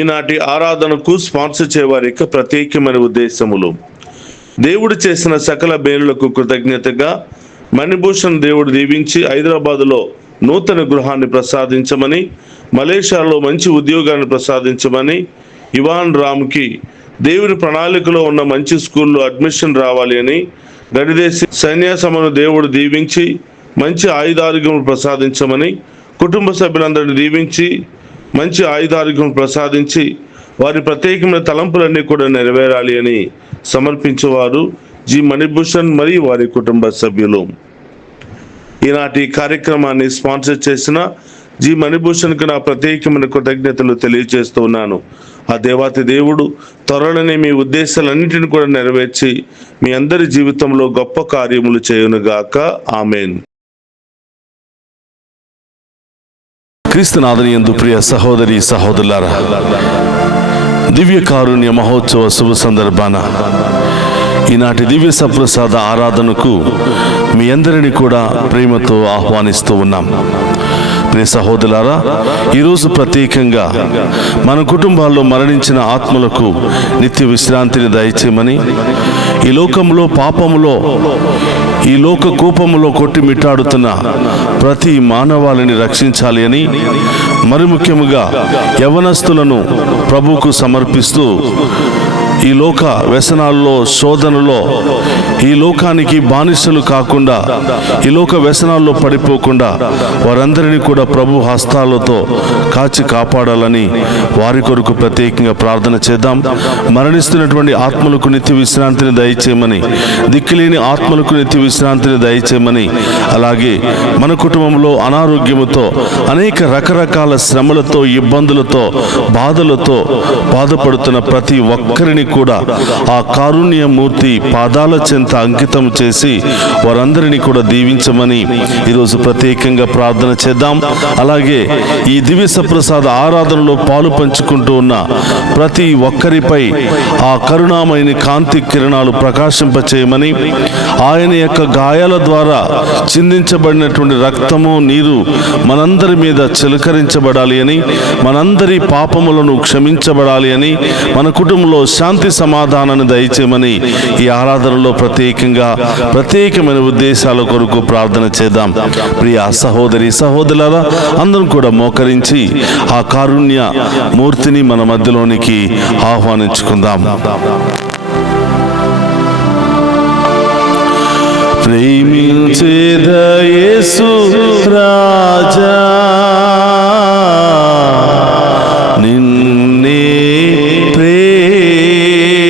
ఈనాటి ఆరాధనకు స్పాన్సర్ చేయవారి యొక్క ప్రత్యేకమైన ఉద్దేశములు: దేవుడు చేసిన సకల మేలులకు కృతజ్ఞతగా మణిభూషణ్ దేవుడు దీవించి హైదరాబాదులో నూతన గృహాన్ని ప్రసాదించమని, మలేషియాలో మంచి ఉద్యోగాన్ని ప్రసాదించమని, ఇవాన్ రామ్కి దేవుని ప్రణాళికలో ఉన్న మంచి స్కూల్లో అడ్మిషన్ రావాలి అని, గడిదేశి సన్యాసమును దేవుడు దీవించి మంచి ఆయుధారోగ్యం ప్రసాదించమని, కుటుంబ సభ్యులందరినీ దీవించి మంచి ఆయుధారోగ్యం ప్రసాదించి వారి ప్రత్యేకమైన తలంపులన్నీ కూడా నెరవేరాలి అని సమర్పించేవారు జి మణిభూషణ్ మరియు వారి కుటుంబ సభ్యులు. ఈనాటి కార్యక్రమాన్ని స్పాన్సర్ చేసిన జి మణిభూషణ్కి నా ప్రత్యేకమైన కృతజ్ఞతలు తెలియజేస్తూ ఉన్నాను. ఆ దేవాతి దేవుడు త్వరలోనే మీ ఉద్దేశాలన్నింటినీ కూడా నెరవేర్చి మీ అందరి జీవితంలో గొప్ప కార్యములు చేయునుగాక. ఆమెన్. క్రీస్తునాథుని యందు ప్రియ సహోదరి సహోదరులారా, దివ్య కారుణ్య మహోత్సవ శుభ సందర్భాన ఈనాటి దివ్య సప్రసాద ఆరాధనకు మీ అందరినీ కూడా ప్రేమతో ఆహ్వానిస్తూ ఉన్నాం. ప్రియ సహోదరులారా, ఈరోజు ప్రత్యేకంగా మన కుటుంబాల్లో మరణించిన ఆత్మలకు నిత్య విశ్రాంతిని దయచేయమని, ఈ లోకంలో పాపములో, ఈ లోక కూపములో కొట్టిమిట్టాడుతున్న ప్రతి మానవాళిని రక్షించాలి అని, మరి ముఖ్యముగా యవనస్తులను ప్రభువుకు సమర్పిస్తూ ఈ లోక వ్యసనాల్లో, శోధనలో, ఈ లోకానికి బానిసలు కాకుండా, ఈ లోక వ్యసనాల్లో పడిపోకుండా వారందరినీ కూడా ప్రభు హస్తాలతో కాచి కాపాడాలని వారి కొరకు ప్రత్యేకంగా ప్రార్థన చేద్దాం. మరణిస్తున్నటువంటి ఆత్మలకు నిత్య విశ్రాంతిని దయచేయమని, దిక్కులేని ఆత్మలకు నిత్య విశ్రాంతిని దయచేయమని, అలాగే మన కుటుంబంలో అనారోగ్యముతో అనేక రకరకాల శ్రమలతో, ఇబ్బందులతో, బాధలతో బాధపడుతున్న ప్రతి ఒక్కరిని కూడా ఆ కారుణ్యమూర్తి పాదాల చెంత అంకితం చేసి వారందరినీ కూడా దీవించమని ఈరోజు ప్రత్యేకంగా ప్రార్థన చేద్దాం. అలాగే ఈ దివ్య సప్రసాద ఆరాధనలో పాలు పంచుకుంటూ ఉన్న ప్రతి ఒక్కరిపై ఆ కరుణామయని కాంతి కిరణాలు ప్రకాశింపచేయమని, ఆయన యొక్క గాయాల ద్వారా చిందించబడినటువంటి రక్తము, నీరు మనందరి మీద చిలకరించబడాలి అని, మనందరి పాపములను క్షమించబడాలి అని, మన కుటుంబంలో శాంతి సమాధానాన్ని దయచేయమని ఈ ఆరాధనలో ప్రత్యేకమైన ఉద్దేశాల కొరకు ప్రార్థన చేద్దాం. ప్రియ సహోదరి సహోదరులారా, అందరం కూడా మోకరించి ఆ కారుణ్య మూర్తిని మన మధ్యలోనికి ఆహ్వానించుకుందాం. ప్రేమించేద యేసు రాజా, నిన్నే ప్రేమించేదా,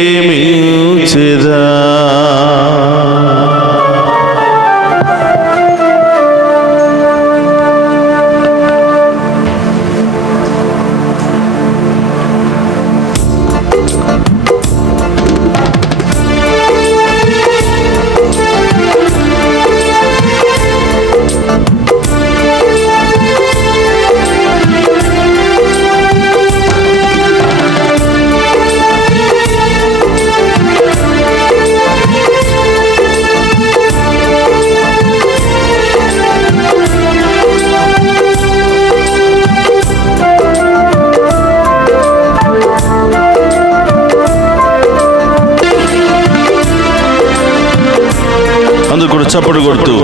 చప్పటి కొడుతూ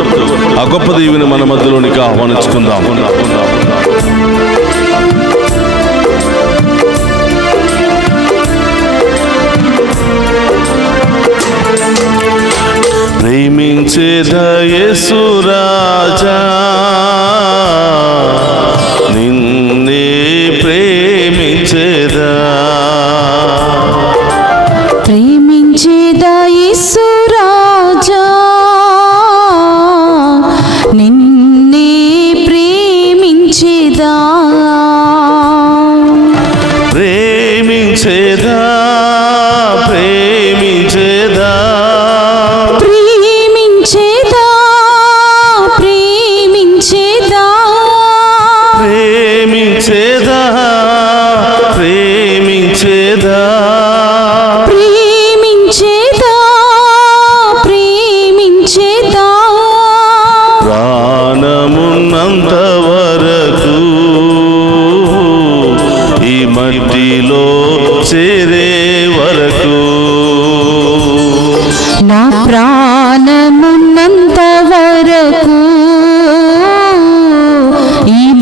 ఆ గొప్ప దీవిని మన మధ్యలోనికి ఆహ్వానించుకుందాం. ప్రేమించేద యేసు రాజా, నిన్నే ప్రేమించేదా, ప్రేమించేద యేసు రాజా, నిన్నే ప్రేమించేదా, ప్రేమించేదా, ప్రేమించేదా, ప్రేమించేదా, ప్రేమించేదా,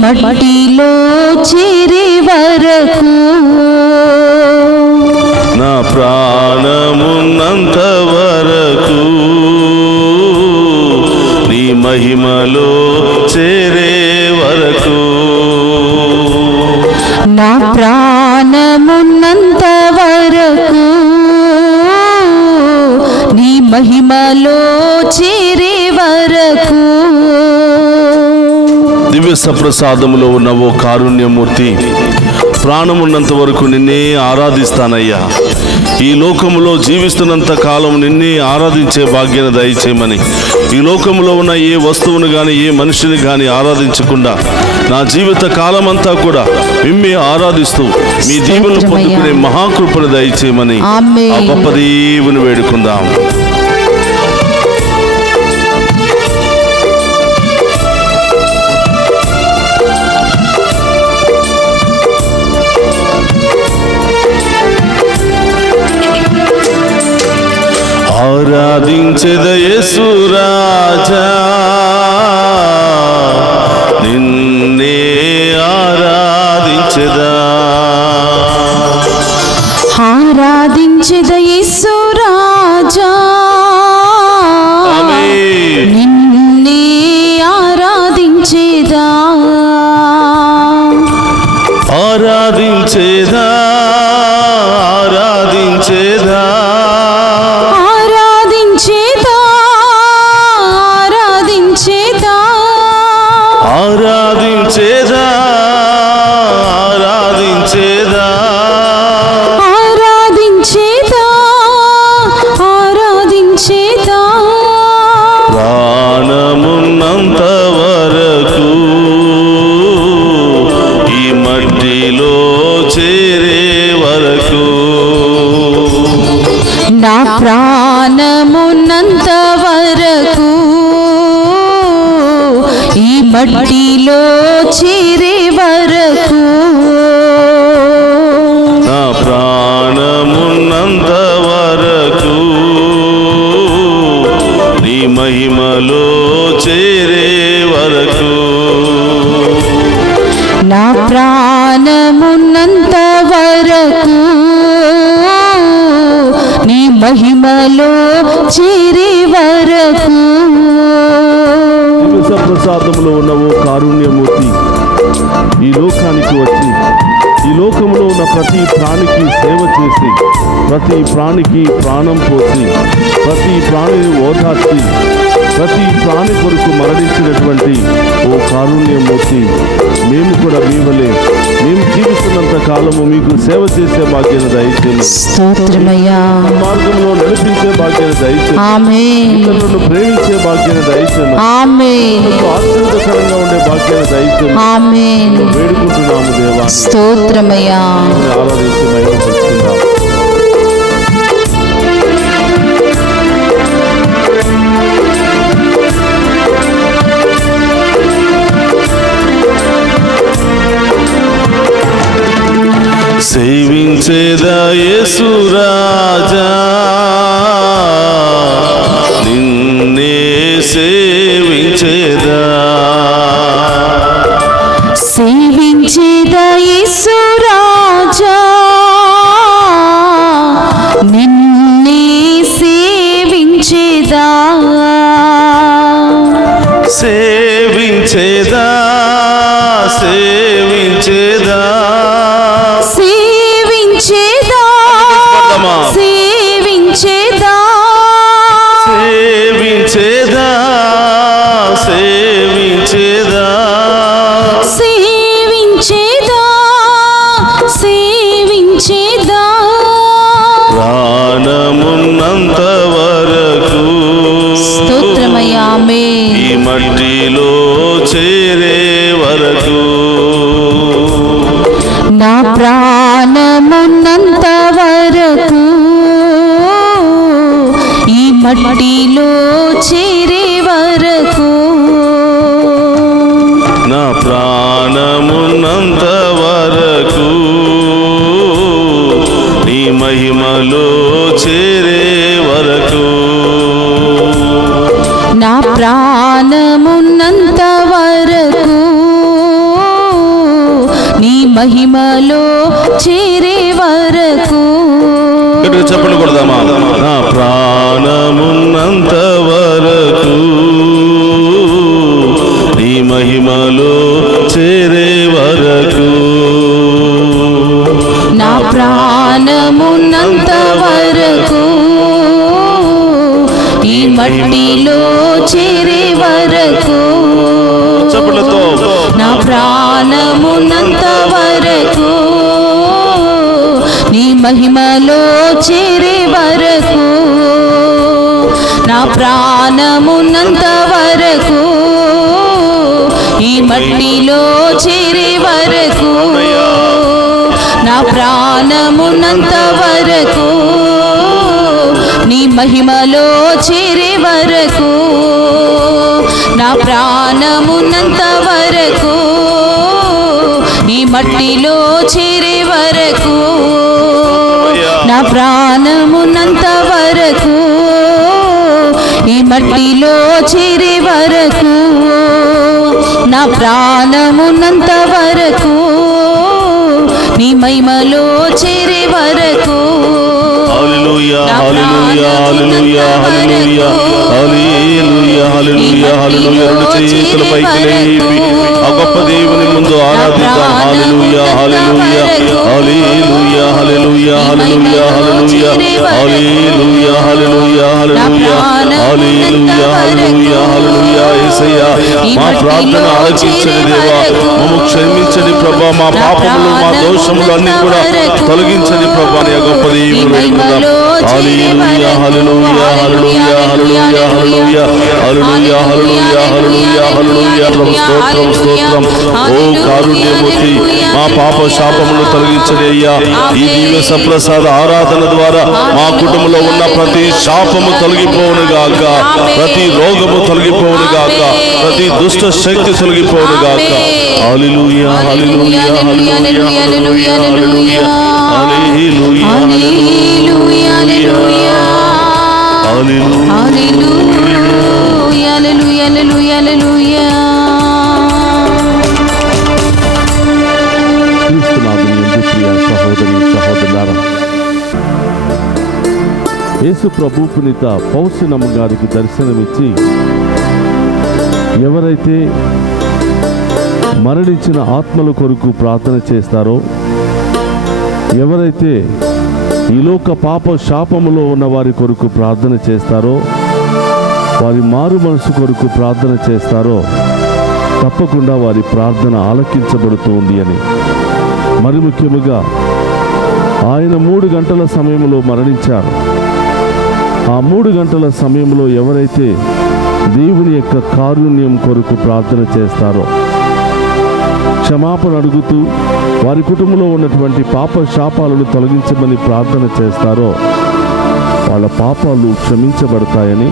మట్టిలో చేరే వరకు నా ప్రాణమున్నంత వరకు నీ మహిమలో చేరే వరకు నా ప్రాణమున్నంత వరకు నీ మహిమలో చేరే వరకు. దివ్య సప్రసాదములో ఉన్న ఓ కారుణ్యమూర్తి, ప్రాణమున్నంత వరకు నిన్నే ఆరాధిస్తానయ్యా. ఈ లోకములో జీవిస్తున్నంత కాలం నిన్నే ఆరాధించే భాగ్యాన్ని దయచేయమని, ఈ లోకంలో ఉన్న ఏ వస్తువును కానీ ఏ మనిషిని కానీ ఆరాధించకుండా నా జీవిత కాలమంతా కూడా మిమ్మే ఆరాధిస్తూ మీ దీవులు పొందుకునే మహాకృపను దయచేయమని ఆ గొప్ప దేవుని వేడుకుందాం. ఆరాధించెద యేసు రాజా, నిన్నే ఆరాధించెదా. ఆరాధించెద యేసు రాజా, నిన్నే ఆరాధించెదా. ఆరాధించెదా ఆరాధించెదా ఆరాధించేదా ఆరాధించేదా ఆరాధించేదా ఆరాధించేదా ప్రాణమున్నంత వరకు ఈ మట్టిలో చేరే వరకు నా ప్రాణమున్నంత వరకు ఈ మట్టిలో చేరే వరకు. నా ప్రాణమున్నంత వరకు నీ మహిమలో చేరే వరకు. నా ప్రాణమున్నంత వరకు నీ మహిమలో చేరే వరకు. ప్రసాదములో ఉన్న ఓ కారుణ్యమూర్తి, ఈ లోకానికి వచ్చి ఈ లోకంలో ఉన్న ప్రతి ప్రాణికి సేవ చేసి, ప్రతి ప్రాణికి ప్రాణం పోసి, ప్రతి ప్రాణిని ఓదార్చి, ప్రతి ప్రాణి కొరకు మరణించినటువంటి ఓ కారుణ్యమూర్తి, మేము కూడా మీ వలె మేము జీవిస్తున్నంత కాలము మీకు సేవ చేసే భాగ్యాన్ని దయచేయండి. మార్గంలో నడిపించే భాగ్యాన్ని దయచేయండి. ఇతరులను ప్రేమించే భాగ్యాన్ని దయచేయండి. ఆశీర్వాదకరంగా ఉండే భాగ్యాన్ని దయచేయండి. వేడుకుంటున్నాము దేవా. స్తోత్రమయ్యా. ఆరాధించి మహిమపరుస్తున్నాము. సేవించేదా యేసు రాజా, నిన్నే సేవించేదా. సేవించేదా యేసు రాజా, నిన్నే సేవించేదా. సేవించేదా సేవించేదా సేవించేదా సేవించేదా సేవించేదా సేవించేదా సేవించేదా సేవించేదా. ప్రాణమున్నంత వరకు స్తోత్రమయ్యా. ఈ మట్టిలో చేరే వరకు నా ప్రాణమున్నంత వరకు ఈ మట్టిలో చేరే వరకు. నా ప్రాణమున్నంత వరకు నీ మహిమలో చేరే వరకు. నా ప్రాణమున్నంత వరకు మహిమలో చేరే వరకు. చెప్పలు కొడదామా? నా ప్రాణమున్నంత వరకు నీ మహిమలో చేరే వరకు, నా ప్రాణమున్నంత వరకు ఈ మట్టిలో చేరే వరకు, చెప్పలతో నా ప్రాణమున్నంత వరకు నీ మహిమలో చేరే వరకు, నా ప్రాణమున్నంత వరకు ఈ మట్టిలో చేరే వరకు, నా ప్రాణమున్నంత వరకు నీ మహిమలో చేరే వరకు, నా ప్రాణమున్నంత వరకు ఈ మట్టిలో చేరే వరకు, నా ప్రాణమున్నంత వరకు ఈ మట్టిలో చేరే వరకు, నా ప్రాణమున్నంత వరకు నీ మహిమలో చేరే వరకు, హల్లెలూయా హల్లెలూయా హల్లెలూయా హల్లెలూయా హల్లెలూయా హల్లెలూయా హల్లెలూయా. రెండు చేతుల పైకి లేపి ఆ గొప్ప దేవుని ముందు ఆరాధిద్దాం. హల్లెలూయా హల్లెలూయా హల్లెలూయా హల్లెలూయా హల్లెలూయా హల్లెలూయా హల్లెలూయా హల్లెలూయా హల్లెలూయా హల్లెలూయా హల్లెలూయా హల్లెలూయా. యేసయ్యా, మా ప్రార్థన ఆలకించండి దేవా, మమ్ము క్షమించండి ప్రభా, మా పాపములు మా దోషములు అన్ని కూడా తొలగించండి ప్రభా. నీ గొప్ప దేవుని హల్లెలూయా హల్లెలూయా హల్లెలూయా హల్లెలూయా హల్లెలూయా హల్లెలూయా హల్లెలూయా హల్లెలూయా హల్లెలూయా. స్తోత్రం స్తోత్రం. ఓ కారుణ్యమూర్తి, మా పాప శాపములు తొలగించండి అయ్యా. ఈ దివ్య సప్రసాద ఆరాధన ద్వారా మా కుటుంబంలో ఉన్న ప్రతి శాపము తొలగిపోవును గాక, ప్రతి రోగము తొలగిపోవును గాక, ప్రతి దుష్ట శక్తి తొలగిపోవును గాక. హల్లెలూయా హల్లెలూయా హల్లెలూయా హల్లెలూయా హల్లెలూయా హల్లెలూయా హల్లెలూయా హల్లెలూయా హల్లెలూయా హల్లెలూయా హల్లెలూయా. క్రీస్తునాథుని యందు ప్రియ సహోదరి సహోదరులారా, యేసు ప్రభు పునీత పౌర్ణమి గారికి దర్శనమిచ్చి ఎవరైతే మరణించిన ఆత్మల కొరకు ప్రార్థన చేస్తారో, ఎవరైతే ఈ లోక పాప శాపములో ఉన్న వారి కొరకు ప్రార్థన చేస్తారో, వారి మారు మనసు కొరకు ప్రార్థన చేస్తారో, తప్పకుండా వారి ప్రార్థన ఆలకించబడుతుంది అని. మరి ముఖ్యముగా ఆయన 3 గంటల సమయంలో మరణించారు. ఆ 3 గంటల సమయంలో ఎవరైతే దేవుని యొక్క కారుణ్యం కొరకు ప్రార్థన చేస్తారో, క్షమాపణ అడుగుతూ వారి కుటుంబంలో ఉన్నటువంటి పాప శాపాలను తొలగించమని ప్రార్థన చేస్తారో, వాళ్ళ పాపాలు క్షమించబడతాయని,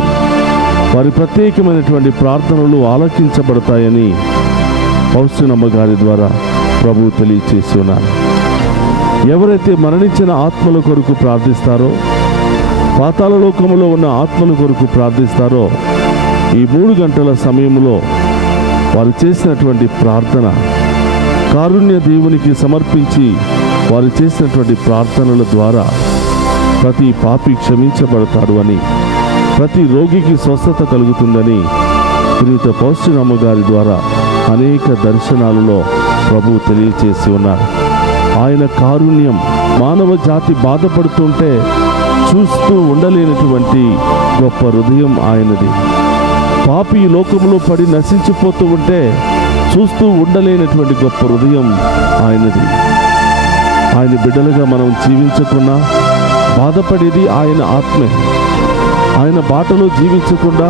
వారి ప్రత్యేకమైనటువంటి ప్రార్థనలు ఆలకించబడతాయని పౌర్ణమి గారి ద్వారా ప్రభువు తెలియచేసి ఉన్నారు. ఎవరైతే మరణించిన ఆత్మల కొరకు ప్రార్థిస్తారో, పాతాళ లోకములో ఉన్న ఆత్మల కొరకు ప్రార్థిస్తారో, ఈ 3 గంటల సమయంలో వారు చేసినటువంటి ప్రార్థన కారుణ్య దేవునికి సమర్పించి వారు చేసినటువంటి ప్రార్థనల ద్వారా ప్రతి పాపి క్షమించబడతాడు అని, ప్రతి రోగికి స్వస్థత కలుగుతుందని పునీత పౌర్ణమి గారి ద్వారా అనేక దర్శనాలలో ప్రభువు తెలియచేసి ఉన్నారు. ఆయన కారుణ్యం మానవ జాతి బాధపడుతుంటే చూస్తూ ఉండలేనటువంటి గొప్ప హృదయం ఆయనది. పాపి ఈ లోకంలో పడి నశించిపోతూ ఉంటే చూస్తూ ఉండలేనటువంటి గొప్ప హృదయం ఆయనది. ఆయన బిడ్డలుగా మనం జీవించకుండా బాధపడేది ఆయన ఆత్మే. ఆయన బాటలో జీవించకుండా,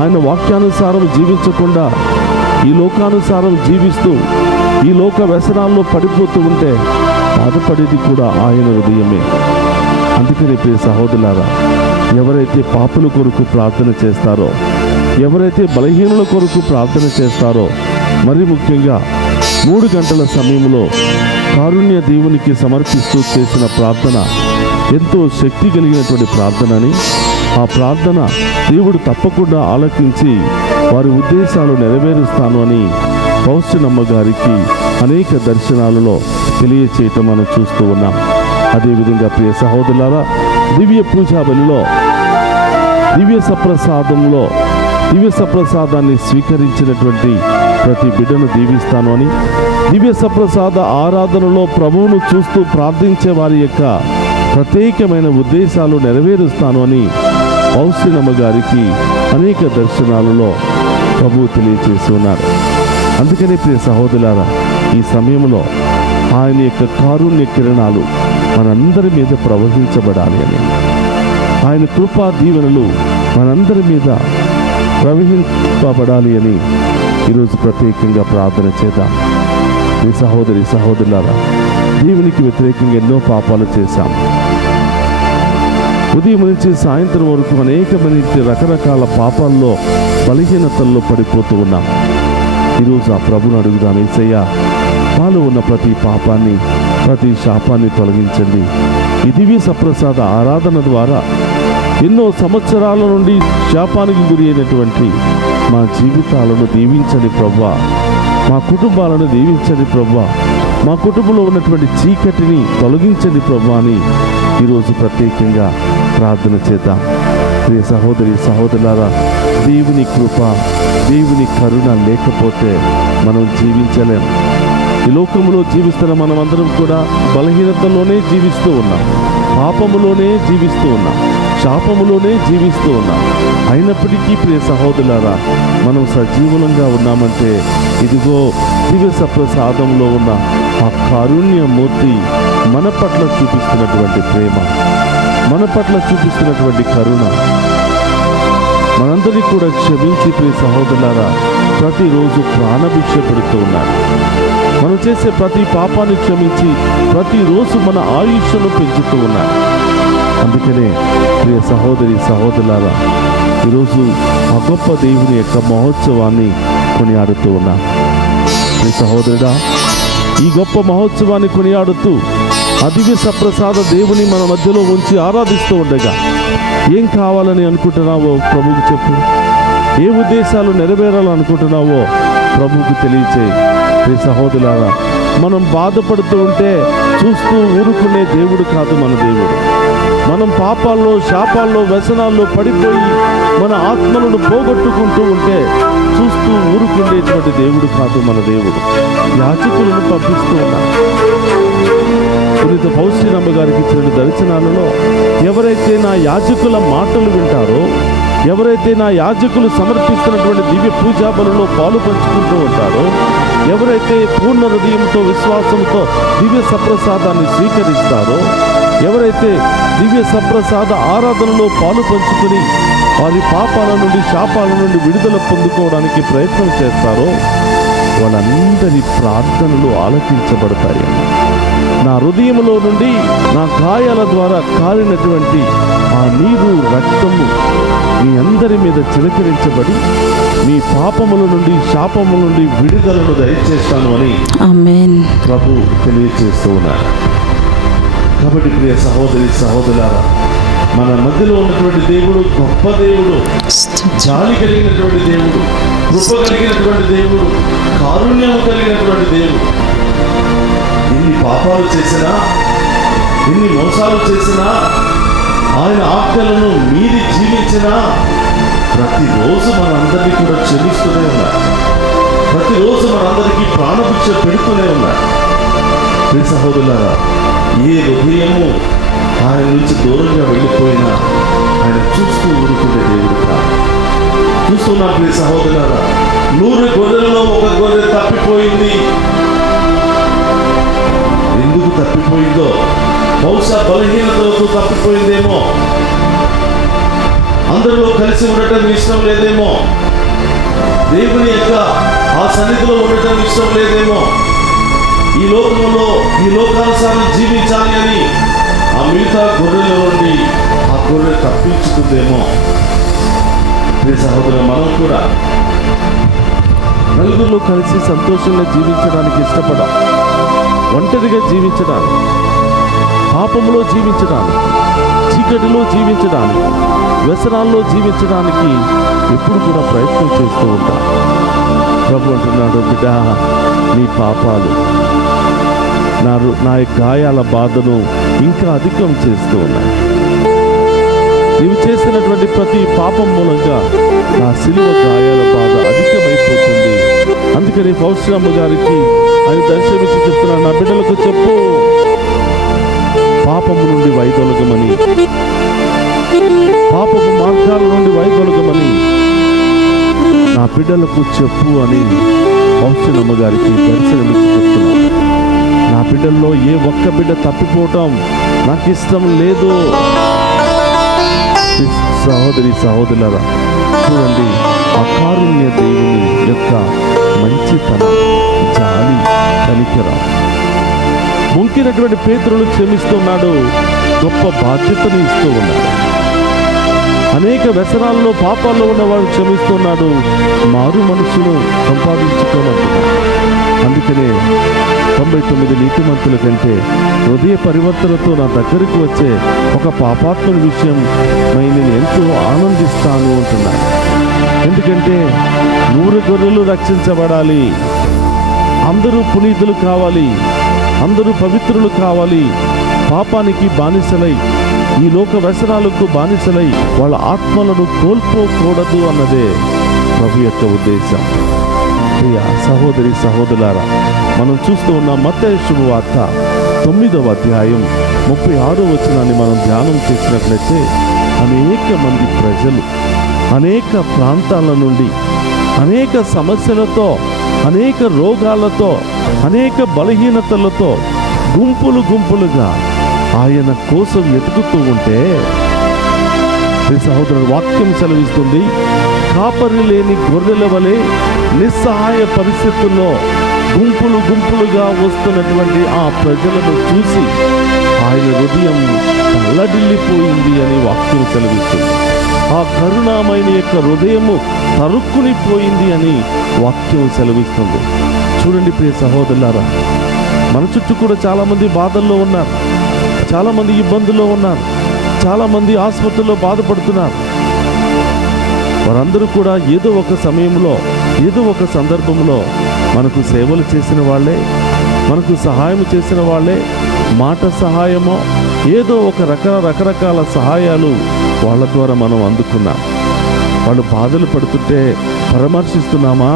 ఆయన వాక్యానుసారం జీవించకుండా, ఈ లోకానుసారం జీవిస్తూ ఈ లోక వ్యసనాల్లో పడిపోతూ ఉంటే బాధపడేది కూడా ఆయన హృదయమే. అందుకని ప్రియ సహోదరులారా, ఎవరైతే పాపుల కొరకు ప్రార్థన చేస్తారో, ఎవరైతే బలహీనుల కొరకు ప్రార్థన చేస్తారో, మరి ముఖ్యంగా 3 గంటల సమయంలో కారుణ్య దేవునికి సమర్పిస్తూ చేసిన ప్రార్థన ఎంతో శక్తి కలిగినటువంటి ప్రార్థనని, ఆ ప్రార్థన దేవుడు తప్పకుండా ఆలకించి వారి ఉద్దేశాలు నెరవేరుస్తాను అని ఫౌస్టినమ్మ గారికి అనేక దర్శనాలలో తెలియచేయటం మనం చూస్తూ ఉన్నాం. అదేవిధంగా ప్రియ సహోదరులారా, దివ్య పూజా బలిలో దివ్య సప్రసాదాన్ని స్వీకరించినటువంటి ప్రతి బిడ్డను దీవిస్తాను అని, దివ్య సప్రసాద ఆరాధనలో ప్రభువును చూస్తూ ప్రార్థించే వారి యొక్క ప్రత్యేకమైన ఉద్దేశాలు నెరవేరుస్తాను అని ఫౌస్టినమ్మ గారికి అనేక దర్శనాలలో ప్రభువు తెలియచేసి ఉన్నారు. అందుకనే ప్రియ సహోదరులారా, ఈ సమయంలో ఆయన యొక్క కారుణ్య కిరణాలు మనందరి మీద ప్రవహించబడాలి అని, ఆయన కృపా దీవెనలు మనందరి మీద ప్రవహింపబడాలి అని ఈరోజు ప్రత్యేకంగా ప్రార్థన చేద్దాం. ఈ సహోదరులారా, దేవునికి వ్యతిరేకంగా ఎన్నో పాపాలు చేశాం. ఉదయం నుంచి సాయంత్రం వరకు అనేకమైన రకరకాల పాపాల్లో బలహీనతల్లో పడిపోతూ ఉన్నాం. ఈరోజు ఆ ప్రభుని అడుగుదాం, యేసయ్యా మాలో ఉన్న ప్రతి పాపాన్ని, ప్రతి శాపాన్ని తొలగించండి. ఈ దివ్య సప్రసాద ఆరాధన ద్వారా ఎన్నో సంవత్సరాల నుండి శాపానికి గురి అయినటువంటి మా జీవితాలను దీవించండి ప్రభువా, మా కుటుంబాలను దీవించండి ప్రభువా, మా కుటుంబంలో ఉన్నటువంటి చీకటిని తొలగించండి ప్రభువా అని ఈరోజు ప్రత్యేకంగా ప్రార్థన చేద్దాం. ప్రియ సహోదరులారా, దేవుని కృప, దేవుని కరుణ లేకపోతే మనం జీవించలేం. ఈ లోకంలో జీవిస్తున్న మనం అందరం కూడా బలహీనతలోనే జీవిస్తూ ఉన్నాం, పాపములోనే జీవిస్తూ ఉన్నాం, శాపములోనే జీవిస్తూ ఉన్నాం. అయినప్పటికీ ప్రియ సహోదరులారా, మనం సజీవులంగా ఉన్నామంటే ఇదిగో దివ్య సప్రసాదంలో ఉన్న ఆ కారుణ్యమూర్తి మన పట్ల చూపిస్తున్నటువంటి ప్రేమ, మన పట్ల చూపిస్తున్నటువంటి కరుణ మనందరినీ కూడా క్షమించి ప్రియ సహోదరులారా ప్రతిరోజు ప్రాణభిక్ష పెడుతూ ఉన్నారు. మనం చేసే ప్రతి పాపాన్ని క్షమించి ప్రతిరోజు మన ఆయుష్ను పెంచుతూ ఉన్నారు. అందుకనే ప్రియ సహోదరులారా, ఈరోజు ఆ గొప్ప దేవుని యొక్క మహోత్సవాన్ని కొనియాడుతూ ఉన్నాం. ప్రియ సహోదరుడా, ఈ గొప్ప మహోత్సవాన్ని కొనియాడుతూ ఆ దివ్య సప్రసాద దేవుని మన మధ్యలో ఉంచి ఆరాధిస్తూ ఉండగా ఏం కావాలని అనుకుంటున్నావో ప్రభువుకి చెప్పు. ఏ ఉద్దేశాలు నెరవేరాలనుకుంటున్నావో ప్రభువుకి తెలియచేయి. ప్రియ సహోదరులారా, మనం బాధపడుతూ ఉంటే చూస్తూ ఊరుకునే దేవుడు కాదు మన దేవుడు. మనం పాపాల్లో, శాపాల్లో, వ్యసనాల్లో పడిపోయి మన ఆత్మలను పోగొట్టుకుంటూ ఉంటే చూస్తూ ఊరుకుండేటువంటి దేవుడు కాదు మన దేవుడు. యాజకులను పంపిస్తూ ఉన్నాం. పునీత ఫౌస్టినమ్మ గారికి ఇచ్చిన దర్శనాలలో ఎవరైతే నా యాజకుల మాటలు వింటారో, ఎవరైతే నా యాజకులు సమర్పిస్తున్నటువంటి దివ్య పూజా బలులో పాలు పంచుకుంటూ ఉంటారో, ఎవరైతే పూర్ణ హృదయంతో, విశ్వాసంతో దివ్య సప్రసాదాన్ని స్వీకరిస్తారో, ఎవరైతే దివ్య సప్రసాద ఆరాధనలో పాలు పంచుకుని వారి పాపాల నుండి, శాపాల నుండి విడుదల పొందుకోవడానికి ప్రయత్నం చేస్తారో వాళ్ళందరి ప్రార్థనలు ఆలకించబడతాయి. నా హృదయంలో నుండి నా గాయాల ద్వారా కారినటువంటి ఆ నీరు, రక్తము మీ అందరి మీద చిలకరించబడి మీ పాపముల నుండి, శాపముల నుండి విడుదలను దయచేస్తాను అని ఆమేన్ ప్రభు తెలియజేస్తూ ఉన్నారు. కాబట్టి ప్రియ సహోదరులారా, మన మధ్యలో ఉన్నటువంటి దేవుడు గొప్ప దేవుడు, జాలి కలిగినటువంటి దేవుడు, కృప కలిగినటువంటి దేవుడు, కారుణ్యం కలిగినటువంటి దేవుడు. ఎన్ని పాపాలు చేసినా, ఎన్ని మోసాలు చేసినా, ఆయన ఆజ్ఞలను మీరి జీవించినా ప్రతిరోజు మనందరినీ కూడా క్షమిస్తూనే ఉన్నారు. ప్రతిరోజు మనందరికీ ప్రాణభిక్ష పెడుతూనే ఉన్నారు. ప్రియ సహోదరులారా, ఏ హృదయము ఆయన నుంచి దూరంగా వెళ్ళిపోయినా ఆయన చూస్తూ ఊరుకునే దేవుడు కాదు. చూస్తున్నా ప్రియ సహోదరులారా, 100 గొర్రెలలో ఒక గొర్రె తప్పిపోయింది. ఎందుకు తప్పిపోయిందో, బహుశా బలహీనతలతో తప్పిపోయిందేమో, అందరిలో కలిసి ఉండటం ఇష్టం లేదేమో, దేవుని యొక్క ఆ సన్నిధిలో ఉండటం ఇష్టం లేదేమో, ఈ లోకంలో ఈ లోకానుసారం జీవించాలి అని ఆ మిగతా గొర్రెల నుండి ఆ గొర్రె తప్పించుకుందేమో. ప్రియ సహోదరు, మనం కూడా నలుగురిలో కలిసి సంతోషంగా జీవించడానికి ఇష్టపడాం. ఒంటరిగా జీవించడానికి, పాపంలో జీవించడానికి, చీకటిలో జీవించడానికి, వ్యసనాల్లో జీవించడానికి ఎప్పుడు కూడా ప్రయత్నం చేస్తూ ఉంటాం. ప్రభు అంటున్నాడు, బిడ్డ నీ పాపాలు నా గాయాల బాధను ఇంకా అధికం చేస్తూ ఉన్నాయి. నీవు చేసినటువంటి ప్రతి పాపం మూలంగా నా సిలువ గాయాల బాధ అధికమైపోతుంది. అందుకని ఫౌస్టినమ్మ గారికి ఆయన దర్శనమిచ్చి చెప్తున్నాడు, నా బిడ్డలకు చెప్పు, పాపము నుండి వైదొలగమని, పాపపు మార్గాల నుండి వైదొలగమని నా బిడ్డలకు చెప్పు అని ఫౌస్టినమ్మ గారికి దర్శనమిచ్చి చెప్తున్నాడు. నా బిడ్డల్లో ఏ ఒక్క బిడ్డ తప్పిపోవటం నాకు ఇష్టం లేదు. సహోదరి సహోదరులారా, చూడండి ఆ కారుణ్య దేవుని యొక్క మంచితనం, జాలి, కనికరం. ముంకినటువంటి పేతురును క్షమిస్తున్నాడు, గొప్ప బాధ్యతను ఇస్తూ ఉన్నాడు. అనేక వ్యసనాల్లో పాపాల్లో ఉన్నవాడు క్షమిస్తున్నాడు, మారు మనసును సంపాదించుకోనంటున్నాడు. అందుకనే 99 నీతిమంతుల కంటే హృదయ పరివర్తనతో నా దగ్గరకు వచ్చే ఒక పాపాత్ముడి విషయం నేను ఎంతో ఆనందిస్తాను అంటున్నాడు. ఎందుకంటే 100 గొర్రెలు రక్షించబడాలి, అందరూ పునీతులు కావాలి, అందరూ పవిత్రులు కావాలి, పాపానికి బానిసలై ఈ లోక వ్యసనాలకు బానిసలై వాళ్ళ ఆత్మలను కోల్పోకూడదు అన్నదే ప్రభు యొక్క ఉద్దేశం. ప్రియ సహోదరి సహోదరులారా, మనం చూస్తూ ఉన్న మత్తయి శుభవార్త 9వ అధ్యాయం 36వ వచనాన్ని మనం ధ్యానం చేసినట్లయితే, అనేక మంది ప్రజలు అనేక ప్రాంతాల నుండి అనేక సమస్యలతో, అనేక రోగాలతో, అనేక బలహీనతలతో గుంపులు గుంపులుగా ఆయన కోసం వెతుకుతూ ఉంటే, సహోదరుడు వాక్యం సెలవిస్తుంది, కాపరి లేని గొర్రెల వలె నిస్సహాయ పరిస్థితుల్లో గుంపులు గుంపులుగా వస్తున్నటువంటి ఆ ప్రజలను చూసి ఆయన హృదయం తల్లడిల్లిపోయింది అని వాక్యం సెలవిస్తుంది. ఆ కరుణామయుని యొక్క హృదయము తరుక్కునిపోయింది అని వాక్యం సెలవిస్తుంది. చూడండి ప్రియ సహోదరులారా, మన చుట్టూ కూడా చాలామంది బాధల్లో ఉన్నారు, చాలామంది ఇబ్బందుల్లో ఉన్నారు, చాలామంది ఆసుపత్రిలో బాధపడుతున్నారు. వారందరూ కూడా ఏదో ఒక సమయంలో, ఏదో ఒక సందర్భంలో మనకు సేవలు చేసిన వాళ్ళే, మనకు సహాయం చేసిన వాళ్ళే, మాట సహాయమో ఏదో ఒక రకరకాల సహాయాలు వాళ్ళ ద్వారా మనం అందుకున్నాం. వాళ్ళు బాధలు పడుతుంటే పరామర్శిస్తున్నామా?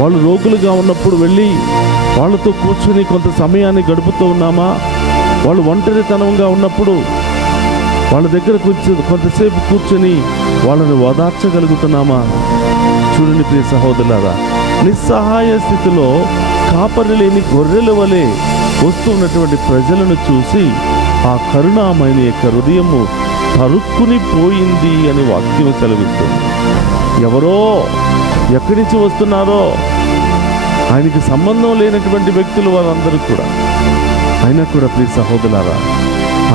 వాళ్ళు రోగులుగా ఉన్నప్పుడు వెళ్ళి వాళ్ళతో కూర్చుని కొంత సమయాన్ని గడుపుతూ ఉన్నామా? వాళ్ళు ఒంటరితనంగా ఉన్నప్పుడు వాళ్ళ దగ్గర కొంతసేపు కూర్చొని వాళ్ళని ఓదార్చగలుగుతున్నామా? చూడండి ప్రియ సహోదరులారా, నిస్సహాయ స్థితిలో కాపరి లేని గొర్రెల వలె వస్తున్నటువంటి ప్రజలను చూసి ఆ కరుణామయుని యొక్క హృదయము తరుక్కుని పోయింది అని వాక్యం సెలవిస్తుంది. ఎవరో ఎక్కడి నుంచి వస్తున్నారో ఆయనకి సంబంధం లేనటువంటి వ్యక్తులు వారందరూ కూడా, అయినా కూడా ప్రియ సహోదరులారా,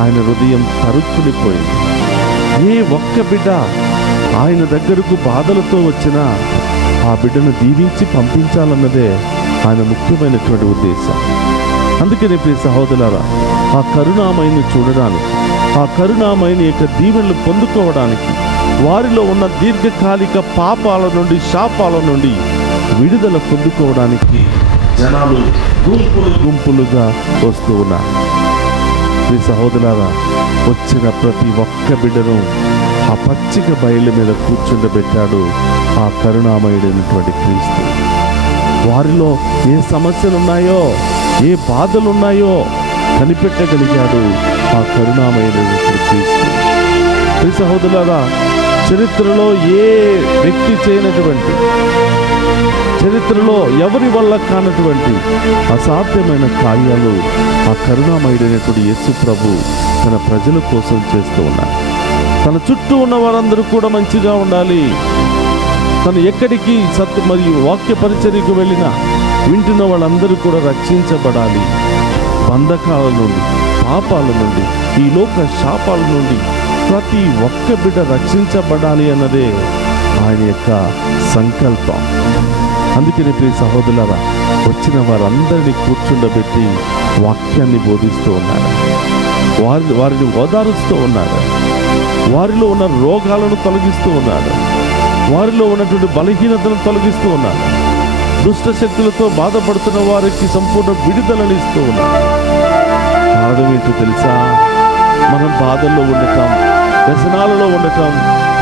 ఆయన హృదయం తరుక్కునిపోయింది. ఏ ఒక్క బిడ్డ ఆయన దగ్గరకు బాధలతో వచ్చినా ఆ బిడ్డను దీవించి పంపించాలన్నదే ఆయన ముఖ్యమైనటువంటి ఉద్దేశం. అందుకనే ప్రియ సహోదరులారా, ఆ కరుణామయుని చూడడానికి, ఆ కరుణామయుని యొక్క దీవెనలు పొందుకోవడానికి, వారిలో ఉన్న దీర్ఘకాలిక పాపాల నుండి, శాపాల నుండి విడుదల పొందుకోవడానికి జనాలు గుంపులు గుంపులుగా వస్తూ ఉన్నారు. ప్రియ సహోదరులారా, వచ్చిన ప్రతి ఒక్క బిడ్డను ఆ పచ్చిక బయళ్ళ మీద కూర్చుండబెట్టాడు ఆ కరుణామయుడైనటువంటి క్రీస్తు. వారిలో ఏ సమస్యలున్నాయో, ఏ బాధలున్నాయో కనిపెట్టగలిగాడు ఆ కరుణామయుడైనటువంటి క్రీస్తు. ప్రియ సహోదరులారా, చరిత్రలో ఏ వ్యక్తి చేయనటువంటి, చరిత్రలో ఎవరి వల్ల కానటువంటి అసాధ్యమైన కార్యాలు ఆ కరుణామయుడైనటువంటి యేసు ప్రభు తన ప్రజల కోసం చేస్తూ ఉన్నారు. తన చుట్టూ ఉన్న వారందరూ కూడా మంచిగా ఉండాలి. తను ఎక్కడికి సత్ మరియు వాక్య పరిచర్యకు వెళ్ళినా వింటున్న వాళ్ళందరూ కూడా రక్షించబడాలి. బంధకాల నుండి, పాపాల నుండి, ఈ లోక శాపాల నుండి ప్రతి ఒక్క బిడ్డ రక్షించబడాలి అన్నదే ఆయన యొక్క సంకల్పం. అందుకని ప్రియ సహోదరులారా, వచ్చిన వారందరినీ కూర్చుండబెట్టి వాక్యాన్ని బోధిస్తూ ఉన్నారు. వారిని ఓదారుస్తూ ఉన్నారు. వారిలో ఉన్న రోగాలను తొలగిస్తూ ఉన్నారు. వారిలో ఉన్నటువంటి బలహీనతను తొలగిస్తూ ఉన్నారు. దుష్ట శక్తులతో బాధపడుతున్న వారికి సంపూర్ణ విడుదలనిస్తూ ఉన్నాడు. కారణం ఏంటో తెలుసా? మనం బాధల్లో ఉండటం, వ్యసనాలలో ఉండటం,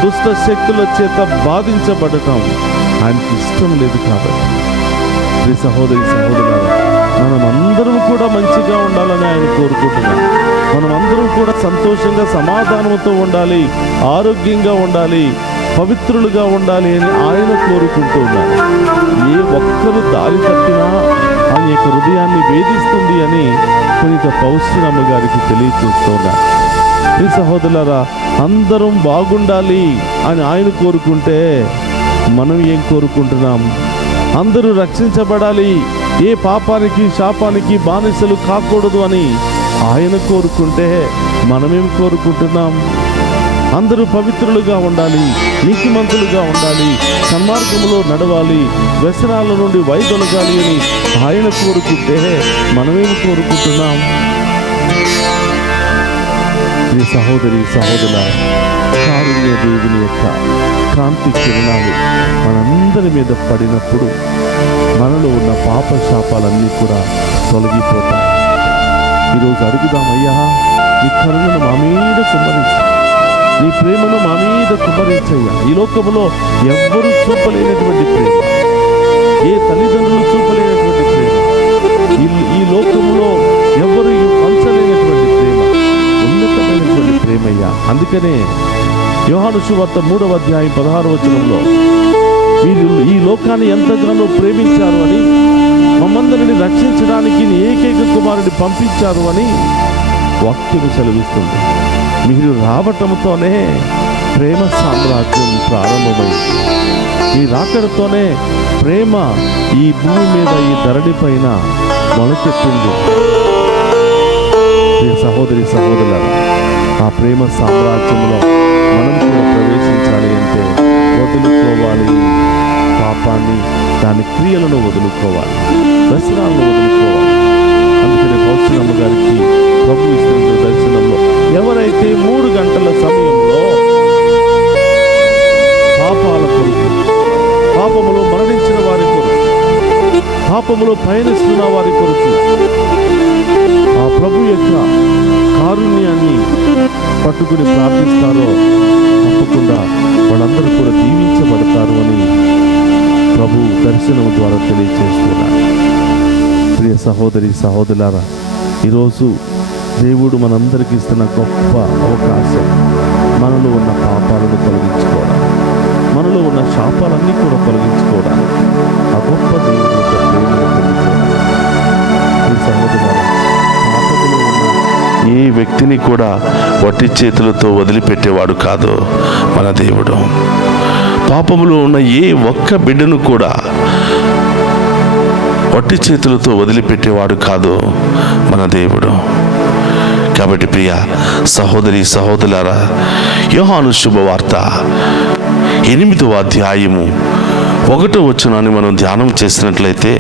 దుష్ట శక్తుల చేత బాధించబడటం ఆయనకి ఇష్టం లేదు. కాబట్టి ఈ సహోదరి సహోదరులారా, మనం అందరం కూడా మంచిగా ఉండాలని ఆయన కోరుకుంటున్నాం. మనం అందరం కూడా సంతోషంగా సమాధానంతో ఉండాలి, ఆరోగ్యంగా ఉండాలి, పవిత్రులుగా ఉండాలి అని ఆయన కోరుకుంటూ ఉన్నారు. ఏ ఒక్కరు దారి తప్పినా ఆయన యొక్క హృదయాన్ని వేధిస్తుంది అని పునీత పౌస్తినమ్మ గారికి తెలియచేస్తున్నారు. ఈ సహోదరులారా, అందరం బాగుండాలి అని ఆయన కోరుకుంటే మనం ఏం కోరుకుంటున్నాం? అందరూ రక్షించబడాలి, ఏ పాపానికి శాపానికి బానిసలు కాకూడదు అని ఆయన కోరుకుంటే మనమేం కోరుకుంటున్నాం? అందరూ పవిత్రులుగా ఉండాలి, నీతిమంతులుగా ఉండాలి, సన్మార్గంలో నడవాలి, వ్యసనాల నుండి వైదొలగాలి అని ఆయన కోరుకుంటే మనమేం కోరుకుంటున్నాం? ఈ సహోదరి సహోదరుల కారుణ్య దేవుని యొక్క కాంతి కిరణాలు మనందరి మీద పడినప్పుడు మనలో ఉన్న పాప శాపాలన్నీ కూడా తొలగిపోతాయి. ఈరోజు అడుగుదామయ్యా, నీ కరుణను మా మీద కుమ్మరించు, నీ ప్రేమను మా మీద కుమ్మరించయ్యా. ఈ లోకంలో ఎవ్వరూ చూపలేనటువంటి ప్రేమ, ఏ తల్లిదండ్రులు చూపలేనటువంటి ప్రేమ, ఈ లోకంలో ఎవరు పంచలేనటువంటి ప్రేమ, ఉన్నతమైనటువంటి ప్రేమయ్యా. అందుకనే యోహాను సువార్త 3వ అధ్యాయం 16వ వచనంలో మీరు ఈ లోకాన్ని ఎంతగానో ప్రేమించారు అని, మమ్మందరిని రక్షించడానికి నీ ఏకైక కుమారుని పంపించారు అని వాక్యము సెలవిస్తుంది. మీరు రావటంతోనే ప్రేమ సామ్రాజ్యం ప్రారంభమైంది. ఈ రాకడతోనే ప్రేమ ఈ భూమి మీద, ఈ ధరణి పైన మొలకెత్తింది. సహోదరి సహోదరులారా, ఆ ప్రేమ సామ్రాజ్యంలో మనం కూడా ప్రవేశించాలి అంటే వదులుకోవాలి పాపాన్ని, దాని క్రియలను వదులుకోవాలి, వ్యసనాలను వదులుకోవాలి. అందుకని పౌస్తినమ్మ గారికి ప్రభు ఇస్తున్న దర్శనంలో ఎవరైతే 3 గంటల సమయంలో పాపాల కొరకు, పాపములో మరణించిన వారి కొరకు, పాపములో పయనిస్తున్న వారి కొరకు ఆ ప్రభు యొక్క కారుణ్యాన్ని పట్టుకుని ప్రార్థిస్తారో తప్పకుండా వాళ్ళందరూ కూడా దీవించబడతారు అని ప్రభు దర్శనం ద్వారా తెలియజేస్తున్నారు. ప్రియ సహోదరి సహోదరులారా, ఈరోజు దేవుడు మనందరికీ ఇస్తున్న గొప్ప అవకాశం మనలో ఉన్న పాపాలను తొలగించుకోవడానికి, మనలో ఉన్న శాపాలన్నీ కూడా తొలగించుకోవడానికి, ఆ గొప్ప దేవుని యొక్క ప్రేమను పొందుకోవడానికి. ఈ సహోదరులారా, పాపములో ఉన్న ఏ వ్యక్తిని కూడా వట్టి చేతులతో వదిలిపెట్టేవాడు కాదు మన దేవుడు. పాపములో ఉన్న ఏ ఒక్క బిడ్డను కూడా వట్టి చేతులతో వదిలిపెట్టేవాడు కాదు మన దేవుడు. కాబట్టి ప్రియ సహోదరి సహోదరులారా, యోహాను శుభవార్త 8వ అధ్యాయము 1వ వచనాన్ని మనం ధ్యానం చేసినట్లయితే,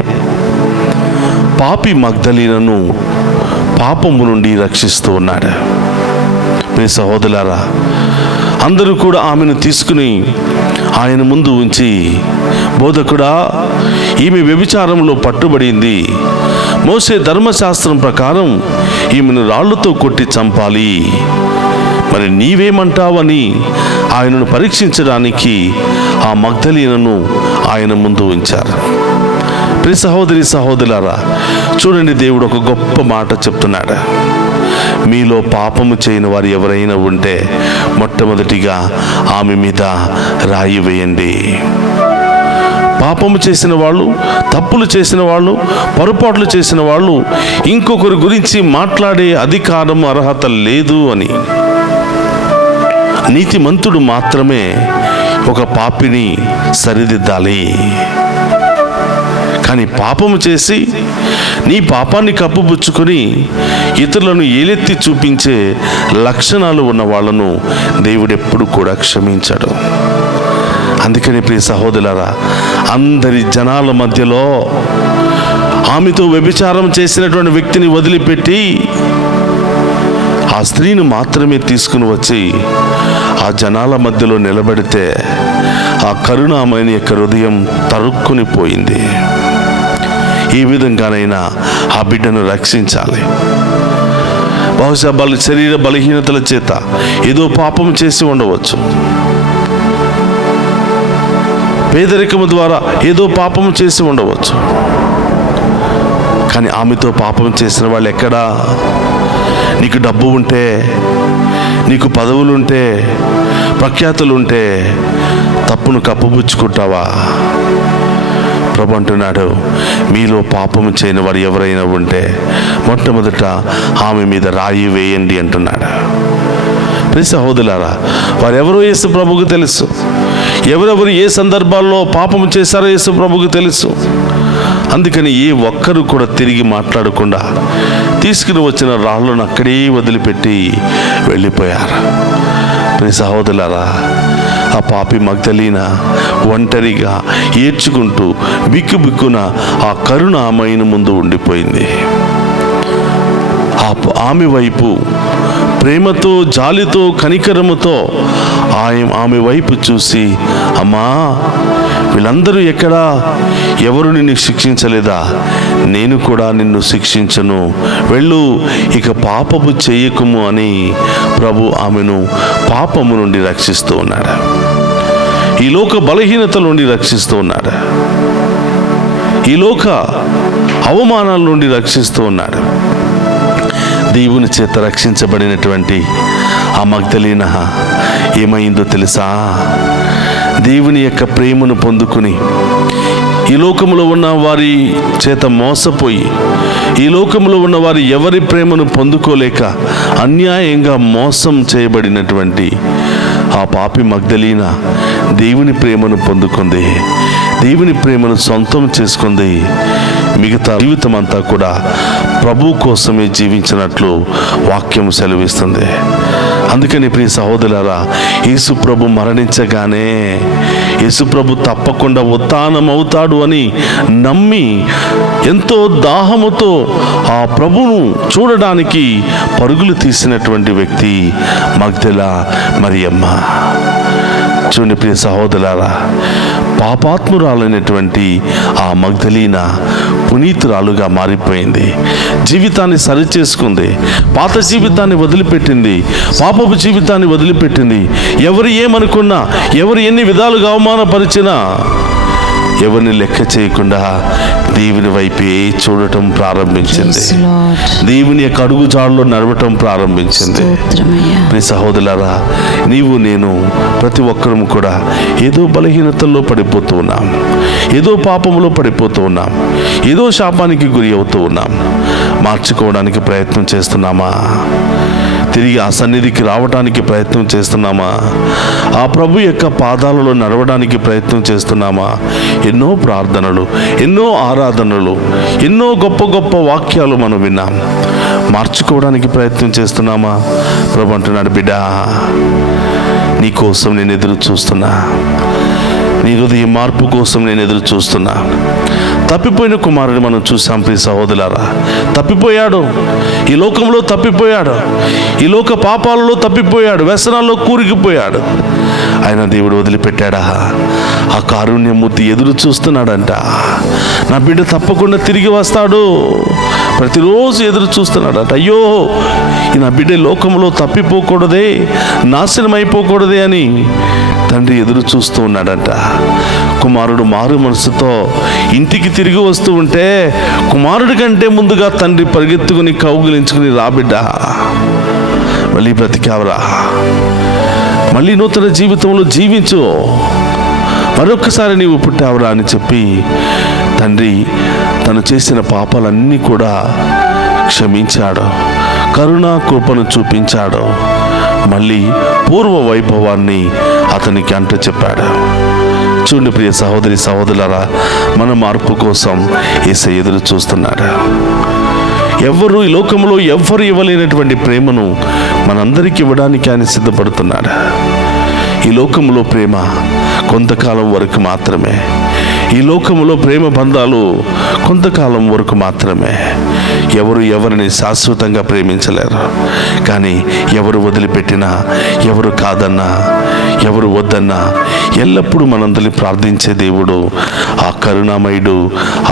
పాపి మగ్దలీనను పాపము నుండి రక్షిస్తూ ఉన్నాడు. ప్రియ సహోదరులారా, అందరూ కూడా ఆమెను తీసుకుని ఆయన ముందు ఉంచి, బోధకుడా, ఈమె వ్యభిచారంలో పట్టుబడింది, మోసే ధర్మశాస్త్రం ప్రకారం ఈమెను రాళ్లతో కొట్టి చంపాలి, మరి నీవేమంటావని ఆయనను పరీక్షించడానికి ఆ మగ్దలీనను ఆయన ముందు ఉంచారు. ప్రియ సహోదరి సహోదరులారా, చూడండి, దేవుడు ఒక గొప్ప మాట చెప్తున్నాడు. మీలో పాపము చేయని వారు ఎవరైనా ఉంటే మొట్టమొదటిగా ఆమె మీద రాయి వేయండి. పాపము చేసిన వాళ్ళు, తప్పులు చేసిన వాళ్ళు, పొరపాట్లు చేసిన వాళ్ళు ఇంకొకరి గురించి మాట్లాడే అధికారం, అర్హత లేదు అని. నీతిమంతుడు మాత్రమే ఒక పాపిని సరిదిద్దాలి. కానీ పాపము చేసి నీ పాపాన్ని కప్పుపుచ్చుకొని ఇతరులను ఏలెత్తి చూపించే లక్షణాలు ఉన్న వాళ్ళను దేవుడు ఎప్పుడు కూడా క్షమించాడు. అందుకని ప్రియ సహోదరులారా, అందరి జనాల మధ్యలో ఆమెతో వ్యభిచారం చేసినటువంటి వ్యక్తిని వదిలిపెట్టి ఆ స్త్రీని మాత్రమే తీసుకుని వచ్చి ఆ జనాల మధ్యలో నిలబెడితే ఆ కరుణామయుని యొక్క హృదయం తరుక్కుని పోయింది. ఈ విధంగానైనా ఆ బిడ్డను రక్షించాలి. బహుశా శరీర బలహీనతల చేత ఏదో పాపం చేసి ఉండవచ్చు, పేదరికము ద్వారా ఏదో పాపం చేసి ఉండవచ్చు. కానీ ఆమెతో పాపం చేసిన వాళ్ళు ఎక్కడా? నీకు డబ్బు ఉంటే, నీకు పదవులుంటే, ప్రఖ్యాతులుంటే తప్పును కప్పుపుచ్చుకుంటావా? ప్రభు అంటున్నాడు, మీలో పాపము చేయని వారు ఎవరైనా ఉంటే మొట్టమొదట ఆమె మీద రాయి వేయండి అంటున్నాడు. ప్రియ సహోదరులారా, వారెవరో యేసు ప్రభువుకు తెలుసు. ఎవరెవరు ఏ సందర్భాల్లో పాపము చేశారో యేసు ప్రభువుకు తెలుసు. అందుకని ఏ ఒక్కరు కూడా తిరిగి మాట్లాడకుండా తీసుకుని వచ్చిన రాళ్ళను అక్కడే వదిలిపెట్టి వెళ్ళిపోయారు. ప్రియ సహోదరులారా, ఆ పాపి మగ్దలీన ఒంటరిగా ఏడ్చుకుంటూ బిక్కుబిక్కున ఆ కరుణామయుని ముందు ఉండిపోయింది. ఆమె వైపు ప్రేమతో, జాలితో, కనికరముతో ఆమె వైపు చూసి, అమ్మా, వీళ్ళందరూ ఎక్కడా? ఎవరు నిన్ను శిక్షించలేదా? నేను కూడా నిన్ను శిక్షించను, వెళ్ళు, ఇక పాపము చేయకుము అని ప్రభు ఆమెను పాపము నుండి రక్షిస్తూ ఉన్నాడు. ఈ లోక బలహీనతల నుండి రక్షిస్తూ ఉన్నాడు. ఈ లోక అవమానాల నుండి రక్షిస్తూ ఉన్నాడు. దేవుని చేత రక్షించబడినటువంటి ఆ మగ్దలీన ఏమైందో తెలుసా? దేవుని యొక్క ప్రేమను పొందుకుని ఈ లోకంలో ఉన్న వారి చేత మోసపోయి, ఈ లోకంలో ఉన్న వారి ఎవరి ప్రేమను పొందుకోలేక అన్యాయంగా మోసం చేయబడినటువంటి ఆ పాపి మగ్దలీన దేవుని ప్రేమను పొందుకుంది, దేవుని ప్రేమను సొంతం చేసుకుంది. మిగతా జీవితం అంతా కూడా ప్రభు కోసమే జీవించినట్లు వాక్యం సెలవిస్తుంది. అందుకని ప్రియ సహోదరులారా, యేసు ప్రభు మరణించగానే యేసు ప్రభు తప్పకుండా ఉత్థానమవుతాడు అని నమ్మి ఎంతో దాహముతో ఆ ప్రభువును చూడడానికి పరుగులు తీసినటువంటి వ్యక్తి మగ్దల మరియమ్మ. చూడండి ప్రియ సహోదరులారా, పాపాత్మురాలైనటువంటి ఆ మగ్దలీన పునీతురాలుగా మారిపోయింది. జీవితాన్ని సరిచేసుకుంది, పాత జీవితాన్ని వదిలిపెట్టింది, పాపపు జీవితాన్ని వదిలిపెట్టింది. ఎవరు ఏమనుకున్నా, ఎవరు ఎన్ని విధాలుగా అవమానపరిచినా ఎవరిని లెక్క చేయకుండా దేవుని వైపే చూడటం ప్రారంభించింది. దేవుని యొక్క అడుగుజాడలో నడవటం ప్రారంభించింది. ప్రియ సహోదరులారా, నీవు నేను ప్రతి ఒక్కరూ కూడా ఏదో బలహీనతల్లో పడిపోతూ ఉన్నాం, ఏదో పాపంలో పడిపోతూ ఉన్నాం, ఏదో శాపానికి గురి అవుతూ ఉన్నాం. మార్చుకోవడానికి ప్రయత్నం చేస్తున్నామా? తిరిగి ఆ సన్నిధికి రావడానికి ప్రయత్నం చేస్తున్నామా? ఆ ప్రభు యొక్క పాదాలలో నడవడానికి ప్రయత్నం చేస్తున్నామా? ఎన్నో ప్రార్థనలు, ఎన్నో ఆరాధనలు, ఎన్నో గొప్ప గొప్ప వాక్యాలు మనం విన్నాం. మార్చుకోవడానికి ప్రయత్నం చేస్తున్నామా? ప్రభు అంటున్నాడు, బిడ్డా, నీ కోసం నేను ఎదురు చూస్తున్నా, నీ హృదయ మార్పు కోసం నేను ఎదురు చూస్తున్నా. తప్పిపోయిన కుమారుని మనం చూసాం ప్రియ సహోదరులారా. తప్పిపోయాడు, ఈ లోకంలో తప్పిపోయాడు, ఈ లోక పాపాలలో తప్పిపోయాడు, వ్యసనాల్లో కూరుకుపోయాడు. ఆయన దేవుడు వదిలిపెట్టాడా? ఆ కారుణ్యమూర్తి ఎదురు చూస్తున్నాడంట. నా బిడ్డ తప్పకుండా తిరిగి వస్తాడు, ప్రతిరోజు ఎదురు చూస్తున్నాడట. అయ్యో, ఈ నా బిడ్డ లోకంలో తప్పిపోకూడదే, నాశనం అయిపోకూడదే అని తండ్రి ఎదురు చూస్తూ ఉన్నాడంట. కుమారుడు మారు మనసుతో ఇంటికి తిరిగి వస్తూ ఉంటే కుమారుడి కంటే ముందుగా తండ్రి పరిగెత్తుకుని కౌగిలించుకుని, రా బిడ్డ, మళ్ళీ బ్రతికావరా, మళ్ళీ నూతన జీవితంలో జీవించు, మరొక్కసారి నీవు పుట్టావురా అని చెప్పి తండ్రి తను చేసిన పాపాలన్నీ కూడా క్షమించాడు, కరుణా కృపను చూపించాడు, మళ్ళీ పూర్వ వైభవాన్ని అతనికి అంట చెప్పాడు. చూడండి ప్రియ సహోదరి సహోదరులారా, మన మార్పు కోసం యేసయ్య ఎదురు చూస్తున్నాడు. ఎవరు ఈ లోకంలో ఎవ్వరు ఇవ్వలేనటువంటి ప్రేమను మనందరికీ ఇవ్వడానికి ఆయన సిద్ధపడుతున్నాడు. ఈ లోకంలో ప్రేమ కొంతకాలం వరకు మాత్రమే, ఈ లోకంలో ప్రేమ బంధాలు కొంతకాలం వరకు మాత్రమే. ఎవరు ఎవరిని శాశ్వతంగా ప్రేమించలేరు. కానీ ఎవరు వదిలిపెట్టినా, ఎవరు కాదన్నా, ఎవరు వద్దన్నా ఎల్లప్పుడూ మనందరినీ ప్రార్థించే దేవుడు ఆ కరుణామయుడు,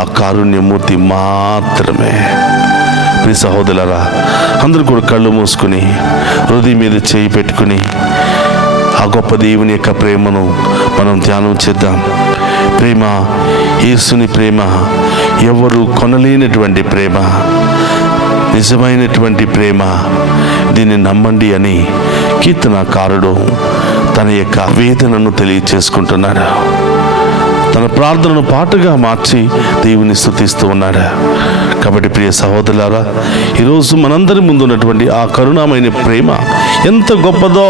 ఆ కారుణ్యమూర్తి మాత్రమే. ప్రియ సహోదరులారా, అందరూ కూడా కళ్ళు మూసుకుని హృదయం మీద చేయి పెట్టుకుని ఆ గొప్ప దేవుని యొక్క ప్రేమను మనం ధ్యానం చేద్దాం. ప్రేమ, యేసుని ప్రేమ ఎవరు కొనలేనటువంటి ప్రేమ, నిజమైనటువంటి ప్రేమ. దీన్ని నమ్మండి అని కీర్తనకారుడు తన యొక్క వేదనను తెలియచేసుకుంటున్నాడు. తన ప్రార్థనను పాటగా మార్చి దేవుని స్తుతిస్తూ ఉన్నాడు. కాబట్టి ప్రియ సహోదరులారా, ఈరోజు మనందరి ముందు ఉన్నటువంటి ఆ కరుణామైన ప్రేమ ఎంత గొప్పదో,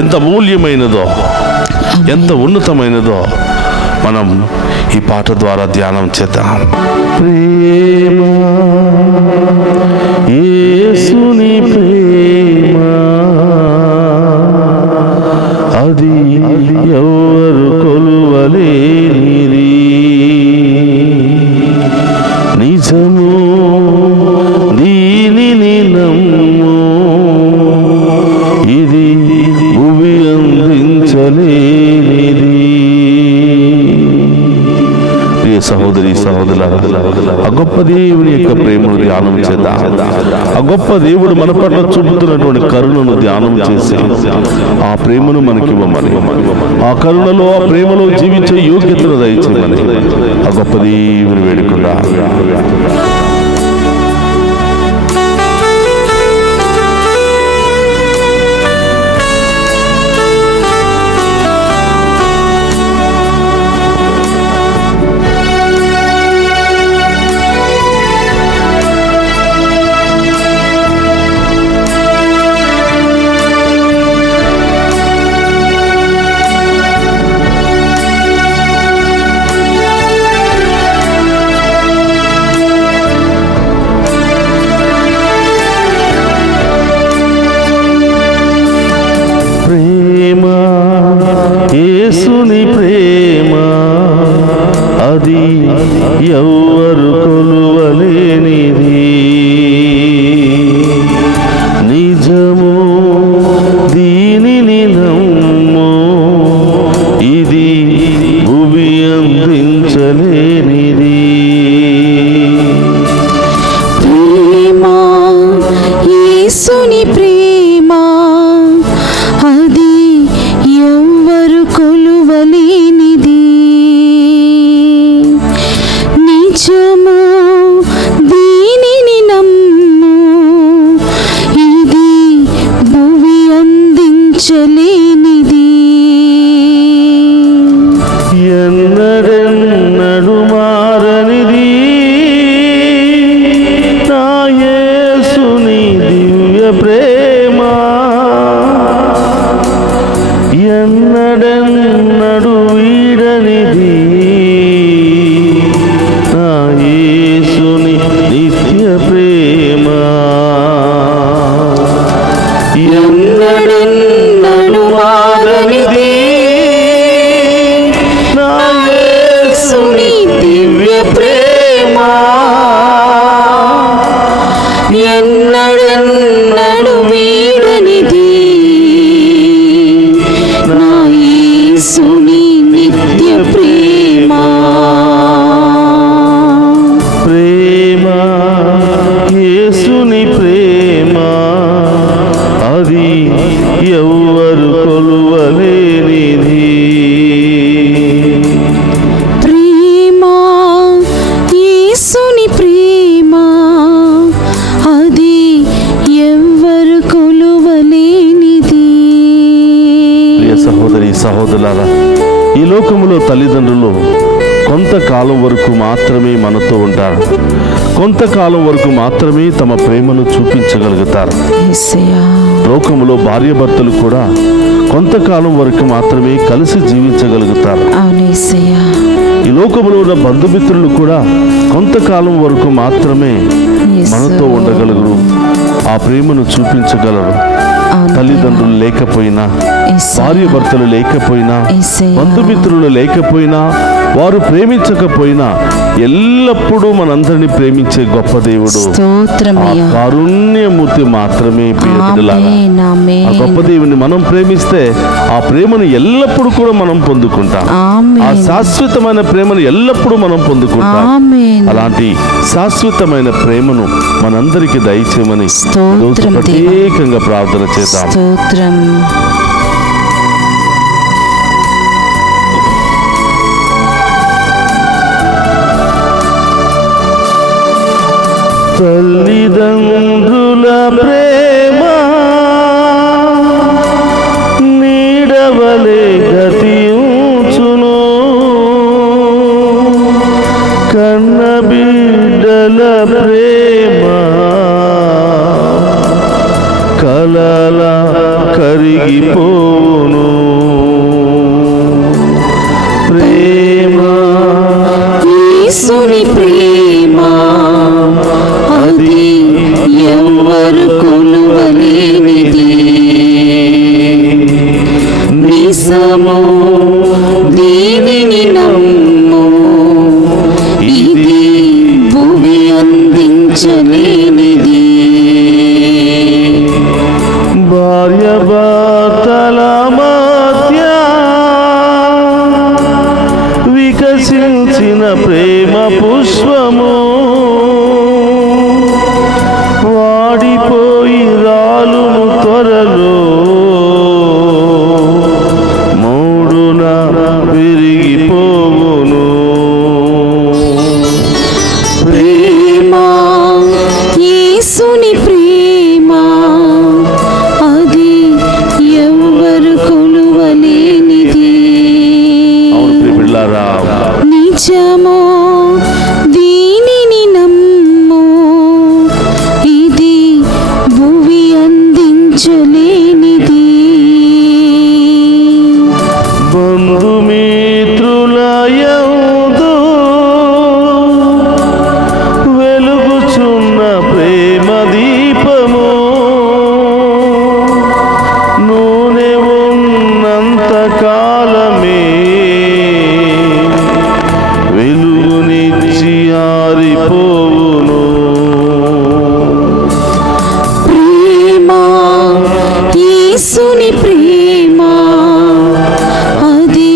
ఎంత మూల్యమైనదో, ఎంత ఉన్నతమైనదో మనం ఈ పాట ద్వారా ధ్యానం చేద్దాం. ప్రేమ, యేసుని ప్రేమ, అది ఎవరు కొలువలేనిది, నిజము దీనిని నమ్ము, ఇది భూమి అందించలేనిది. ప్రియ సహోదరి సహోదరులారా, ఆ గొప్ప దేవుని యొక్క ప్రేమను ధ్యానం చేద్దాం. ఆ గొప్ప దేవుడు మన పట్ల చూపుతున్నటువంటి కరుణను ధ్యానం చేసి ఆ ప్రేమను మనకివ్వమని, ఆ కరుణలో, ఆ ప్రేమలో జీవించే యోగ్యతను దయచేయమని ఆ గొప్ప దేవుని వేడుకుంటా. యేసుని ప్రేమ, అది ఎవరు కొలువలేనిది, నిజము దీనిని నమ్ము, ఇది భూమి అందించలేనిది. ప్రేమ, యేసుని ప్రేమ, అది ఎవరు కొలువలేనిది, నిజము దీనిని నమ్ము, ఇది భూమి అందించలేనిది. ఎన్నడెన్నడు మారనిది నా యేసుని దివ్య ప్రేమ, ఎన్నడెన్నడు వీడనిది నా యేసుని నిత్య ప్రేమ, ఎన్నడెన్నడు మారనిది నా యేసుని దివ్య ప్రేమ, ఎన్నడెన్నడు వీడనిది నా యేసుని నిత్య ప్రేమ. ప్రేమ, యేసుని ప్రేమ, అది ఎవరు కొలువలేనిది. ప్రేమ, యేసుని ప్రేమ, అది ఎవరు కొలువలేనిది. ప్రియ సహోదరి సహోదరులారా, ఈ లోకములో తల్లిదండ్రులు కొంతకాలం వరకు మాత్రమే మనతో ఉంటారు. కొంతకాలం వరకు మాత్రమే తమ ప్రేమను చూపించగలుగుతారు. యేసయ్యా, లోకములో భార్యాభర్తలు కూడా కొంతకాలం వరకు మాత్రమే కలిసి జీవించగలుగుతారు. అవును యేసయ్యా, ఈ లోకములో ఉన్న బంధుమిత్రులు కూడా కొంతకాలం వరకు మాత్రమే మనతో ఉండగలరు, ఆ ప్రేమను చూపించగలరు. తల్లిదండ్రులు లేకపోయినా, భార్య భర్తలు లేకపోయినా, బంధుమిత్రులు లేకపోయినా, వారు ప్రేమించకపోయినా ఎల్లప్పుడూ మనందరినీ ప్రేమించే గొప్ప దేవుడు ఆ స్తోత్రమయ్యా. కారుణ్యమూర్తి మాత్రమే ప్రియబిడ్డలారా. ఆమేన్, ఆమేన్. ఆ గొప్ప దేవుని మనం ప్రేమిస్తే ఆ ప్రేమను ఎల్లప్పుడూ కూడా మనం పొందుకుంటాం. ఆ ఆమేన్, శాశ్వతమైన ప్రేమను ఎల్లప్పుడూ మనం పొందుకుంటాం. ఆమేన్. అలాంటి శాశ్వతమైన ప్రేమను మనందరికీ దయచేయమని ఈరోజు స్తోత్రం దేవా. ప్రత్యేకంగా ప్రార్థన చేద్దాం. స్తోత్రం. తల్లిదండ్రుల ప్రేమ నీడవలే గతించును, కన్న బిడ్డల ప్రేమ కలల కరిగిపోను. ప్రేమ యేసుని ప్రేమ అది ఎవ్వరు కొలువలేనిది. నిజము దీనిని నమ్ము, ఇది భూమి అందించలేనిది. భార్య భర్తల మధ్య వికసించిన ప్రేమ పుష్పము వాడిపోయి రాలును త్వరలో, మూడున విరిగిపోవును. ప్రేమ యేసుని ప్రేమ అది ఎవ్వరు కొలువలేనిది. అవును ప్రియబిడ్డలారా, నిజము దీనిని నమ్ము, ఇది భూమి అందించలేనిది. బంధుమిత్రుల యందు వెలుగుచున్న ప్రేమ దీపము నూనె ఉన్నంత కాలమే వెలుగునిచ్చి ఆరిపోవును. ప్రేమ యేసుని ప్రేమ అది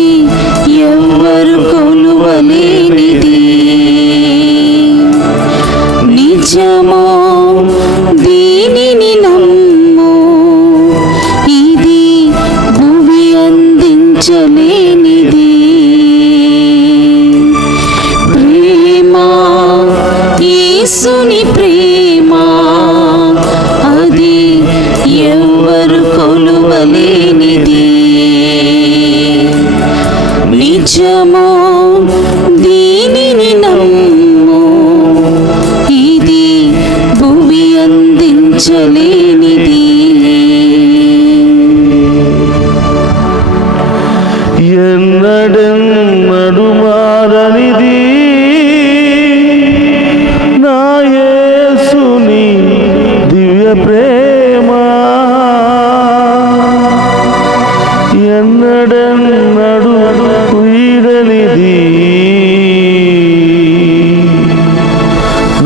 ఎవ్వరు కొలువలేనిది. నిజము దీనిని నమ్ము, ఇది భూమి అందించలేనిది. ప్రేమ యేసుని ప్రేమ అది ఎవ్వరు కొలువలేనిది. నిజము దీనిని నమ్ము, ఇది భూమి అందించలేనిది. ఎన్నడెన్నడు మారనిది నా యేసుని దివ్య ప్రేమ, ఎన్నడెన్నడు వీడనిది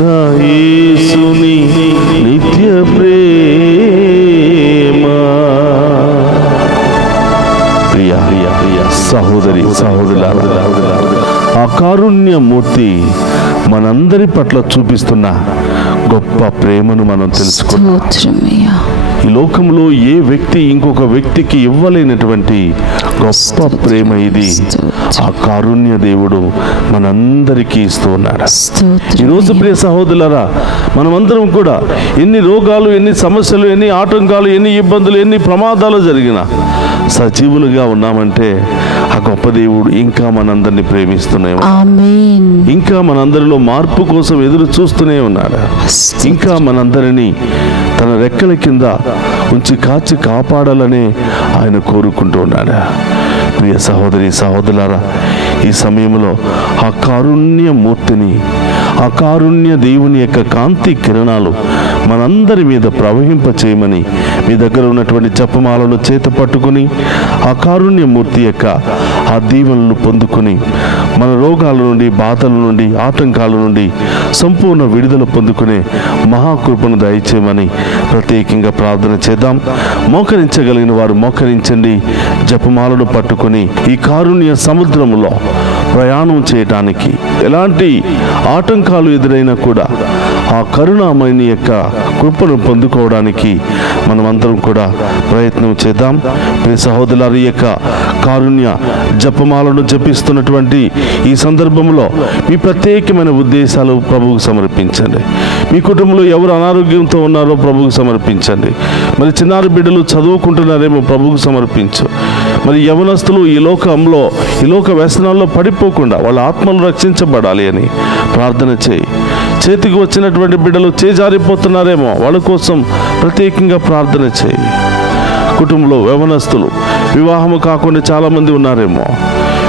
నా యేసుని నిత్య ప్రేమ. ప్రియా సహోదరి సహోదరులారా, ఆ కారుణ్యమూర్తి మనందరి పట్ల చూపిస్తున్న గొప్ప ప్రేమను మనం తెలుసుకోవాలి. స్తోత్రమయ్యా. ఈ లోకంలో ఏ వ్యక్తి ఇంకొక వ్యక్తికి ఇవ్వలేనటువంటి గొప్ప ప్రేమ ఇది. ఆ కారుణ్య దేవుడు మనందరికీ ఇస్తూ ఉన్నాడు. ఈరోజు ప్రియ సహోదరులారా, మనమందరం కూడా ఎన్ని రోగాలు, ఎన్ని సమస్యలు, ఎన్ని ఆటంకాలు, ఎన్ని ఇబ్బందులు, ఎన్ని ప్రమాదాలు జరిగినా సజీవులుగా ఉన్నామంటే ఆ గొప్ప దేవుడు ఇంకా మనందరినీ ప్రేమిస్తున్నాయి, ఆమేన్. ఇంకా మనందరిలో మార్పు కోసం ఎదురు చూస్తూనే ఉన్నాడు. ఇంకా మనందరినీ తన రెక్కల కింద ఉంచి కాచి కాపాడాలని ఆయన కోరుకుంటూ ఉన్నాడు. ప్రియ సహోదరి సహోదరులారా, ఈ సమయంలో ఆ కారుణ్య మూర్తిని, ఆ కారుణ్య దేవుని యొక్క కాంతి కిరణాలు మనందరి మీద ప్రవహింప చేయమని మీ దగ్గర ఉన్నటువంటి జపమాలను చేత పట్టుకుని ఆ కారుణ్యమూర్తి యొక్క ఆ దీవెనలను పొందుకుని మన రోగాల నుండి, బాధల నుండి, ఆటంకాల నుండి సంపూర్ణ విడుదల పొందుకునే మహాకృపను దయచేయమని ప్రత్యేకంగా ప్రార్థన చేద్దాం. మోకరించగలిగిన వారు మోకరించండి. జపమాలను పట్టుకుని ఈ కారుణ్య సముద్రములో ప్రయాణం చేయడానికి ఎలాంటి ఆటంకాలు ఎదురైనా కూడా ఆ కరుణామయుని యొక్క కృపను పొందుకోవడానికి మనమందరం కూడా ప్రయత్నం చేద్దాం. ప్రియ సహోదరులారి, యొక్క కారుణ్య జపమాలను జపిస్తున్నటువంటి ఈ సందర్భంలో మీ ప్రత్యేకమైన ఉద్దేశాలు ప్రభువుకు సమర్పించండి. మీ కుటుంబంలో ఎవరు అనారోగ్యంతో ఉన్నారో ప్రభువుకు సమర్పించండి. మరి చిన్నారి బిడ్డలు చదువుకుంటున్నారేమో ప్రభువుకు సమర్పించు. మరి యవనస్తులు ఈ లోకంలో, ఈ లోక వ్యసనాల్లో పడిపోకుండా వాళ్ళ ఆత్మలు రక్షించబడాలి అని ప్రార్థన చేయి. చేతికి వచ్చినటువంటి బిడ్డలు చేజారిపోతున్నారేమో వాళ్ళ కోసం ప్రత్యేకంగా ప్రార్థన చేయి. కుటుంబంలో యవనస్తులు వివాహము కాకుండా చాలామంది ఉన్నారేమో,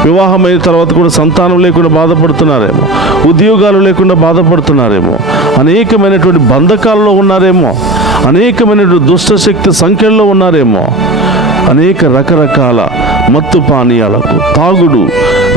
వివాహమైన తర్వాత కూడా సంతానం లేకుండా బాధపడుతున్నారేమో, ఉద్యోగాలు లేకుండా బాధపడుతున్నారేమో, అనేకమైనటువంటి బంధకాలలో ఉన్నారేమో, అనేకమైనటువంటి దుష్టశక్తి సంఖ్యల్లో ఉన్నారేమో, అనేక రకరకాల మత్తు పానీయాలకు, తాగుడు,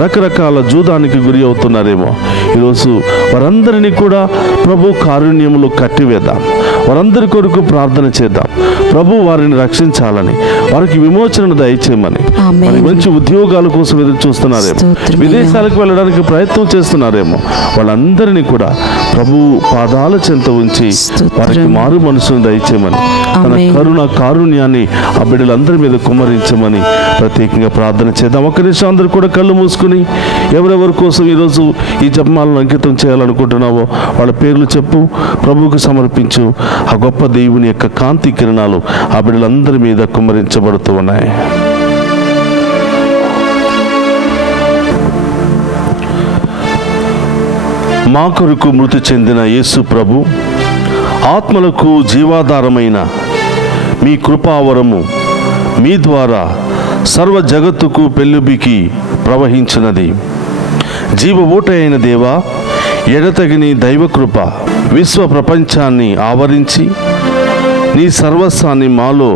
రకరకాల జూదానికి గురి అవుతున్నారేమో. ఈరోజు వారందరినీ కూడా ప్రభు కారుణ్యములో కట్టివేద్దాం. వారందరి కొరకు ప్రార్థన చేద్దాం. ప్రభు వారిని రక్షించాలని, వారికి విమోచనను దయచేయమని. మరి మంచి ఉద్యోగాల కోసం ఎదురు చూస్తున్నారేమో, విదేశాలకు వెళ్ళడానికి ప్రయత్నం చేస్తున్నారేమో, వాళ్ళందరినీ కూడా ప్రభు పాదాల చెంత ఉంచి వారికి మారు మనసును దయచేయమని, తన కరుణ కారుణ్యాన్ని ఆ బిడ్డలందరి మీద కుమ్మరించమని ప్రత్యేకంగా ప్రార్థన చేద్దాం. ఒక్క నిమిషం అందరూ కూడా కళ్ళు మూసుకుని ఎవరెవరి కోసం ఈరోజు ఈ జపమాలను అంకితం చేయాలనుకుంటున్నావో వాళ్ళ పేర్లు చెప్పు, ప్రభువుకు సమర్పించు. ఆ గొప్ప దేవుని యొక్క కాంతి కిరణాలు ఆ బిడ్డలందరి మీద కుమ్మరించబడుతూ ఉన్నాయి. మా కొరకు మృతి చెందిన యేసు ప్రభు, ఆత్మలకు జీవాధారమైన మీ కృపావరము మీ ద్వారా సర్వ జగత్తుకు పెళ్ళుబికి ప్రవహించినది. జీవ ఊట అయిన దేవా, ఎడతగిని దైవకృప విశ్వ ప్రపంచాన్ని ఆవరించి నీ సర్వస్వాన్ని మాలో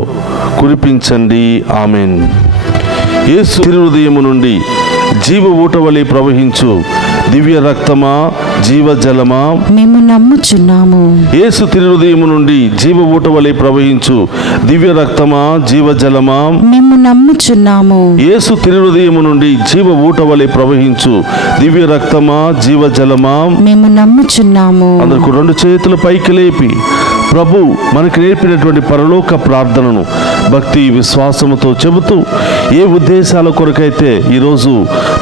కురిపించండి. ఆమెన్. యేసు తిరుహృదయము నుండి జీవ ఊట వలె ప్రవహించు దివ్య రక్తమా, జీవజలమా, మేము నమ్ముచున్నాము. యేసు తిరుహృదయము నుండి జీవ ఊట వలె ప్రవహించు దివ్య రక్తమా, జీవజలమా, మేము నమ్ముచున్నాము. యేసు తిరుహృదయము నుండి జీవ ఊట వలె ప్రవహించు దివ్య రక్తమా, జీవజలమా, మేము నమ్ముచున్నాము. అందరికి రెండు చేతుల పైకి లేపి ప్రభు మనకు నేర్పినటువంటి పరలోక ప్రార్థనను భక్తి విశ్వాసముతో చెబుతూ ఏ ఉద్దేశాల కొరకైతే ఈరోజు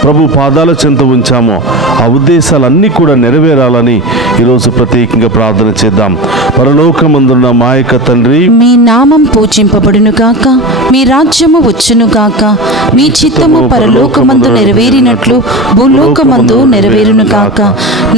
ప్రభు పాదాల చెంత ఉంచామో ఆ ఉద్దేశాలన్నీ కూడా నెరవేరాలని ఈరోజు ప్రత్యేకంగా ప్రార్థన చేద్దాం. పరలోకమందున్న మా యొక్క తండ్రి, మీ నామం పూజింపబడును గాక, మీ రాజ్యము వచ్చును గాక, మీ చిత్తము పరలోకమందు నెరవేరినట్లు భూలోకమందు నెరవేరును గాక.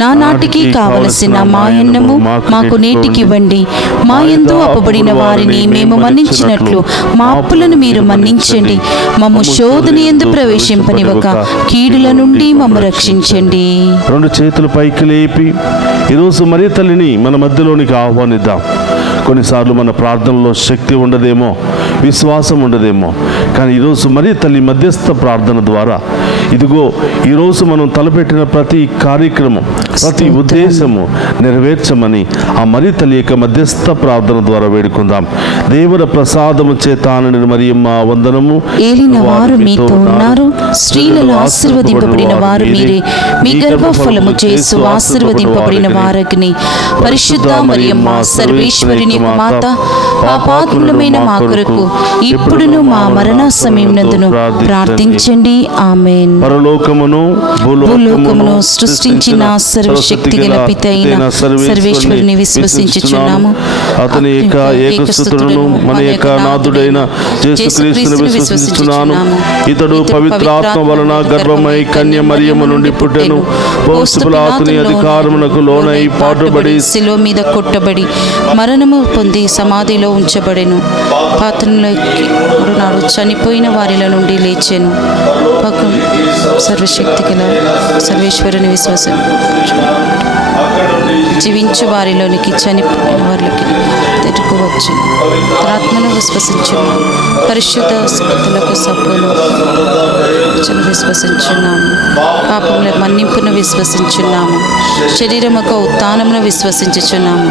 నానాటికి కావలసిన మాయన్నము మాకు నేటికివ్వండి. మా యందు అప్పబడిన వారిని మేము మన్నించినట్లు మా అప్పులను మీరు మన్నించండి. మమ్ము శోధన యందు ప్రవేశింపనివ్వక కీడుల నుండి మమ్ము రక్షించండి. రెండు చేతులు పైకి లేపి ఈరోజు మరి తల్లిని మన మధ్యలోనికి ఆహ్వానిద్దాం. కొన్నిసార్లు మన ప్రార్థనలో శక్తి ఉండదేమో, విశ్వాసం ఉండదేమో, కానీ ఈరోజు మరి తల్లి మధ్యస్థ ప్రార్థన ద్వారా ఇదిగో ఈరోజు మనం తలపెట్టిన ప్రతి కార్యక్రమం, ప్రతి ఉద్దేశము నెరవేర్చమని ఆ మరి తల్లి యొక్క మధ్యస్థ ప్రార్థన ద్వారా వేడుకుందాం. దేవుల ప్రసాదము చేత ఆనని మరియమ్మ వందనము. ఏలిన వారు మీతో ఉన్నారు, స్త్రీలలో ఆశీర్వదింపబడిన వారు మీరే, మీ గర్భఫలము యేసు ఆశీర్వదింపబడిన వారగ్ని. పరిశుద్ధ మరియమ్మ సర్వేశ్వరుని మాత, పాపాత్ములమైన మా కొరకు ఇప్పుడును మా మరణ సమయమునందును ప్రార్థించండి. ఆమేన్. పరలోకమును భూలోకమును సృష్టించిన సర్వశక్తి గల పిత అయిన సర్వేశ్వరుని విశ్వసించుచున్నాము. అతని యొక్క ఏకసుతుడును మన యొక్క నాథుడైన యేసుక్రీస్తును విశ్వసించుచున్నాను. ఇతడు పవిత్రాత్మ వలన గర్భమై కన్య మరియమ్మ నుండి పుట్టెను. పోస్తు పిలాతుని అధికారమునకు లోనై పాటుబడి శిలువ మీద కొట్టబడి మరణము పొంది సమాధిలో ఉంచబడెను. పాత్రలోకి నాడు చనిపోయి చనిపోయిన వారిలో నుండి లేచెను. సర్వశక్తి గల సర్వేశ్వరుని విశ్వాసం జీవించు వారిలోనికి చనిపోయిన వారికి తిరుగువచ్చు. ఆత్మను విశ్వసించున్నాము. పరిశుద్ధ స్మృతులకు సబ్బును విశ్వసించున్నాము. పాపముల మన్నింపును విశ్వసించున్నాము. శరీరం యొక్క ఉత్థానమును విశ్వసించుచున్నాము.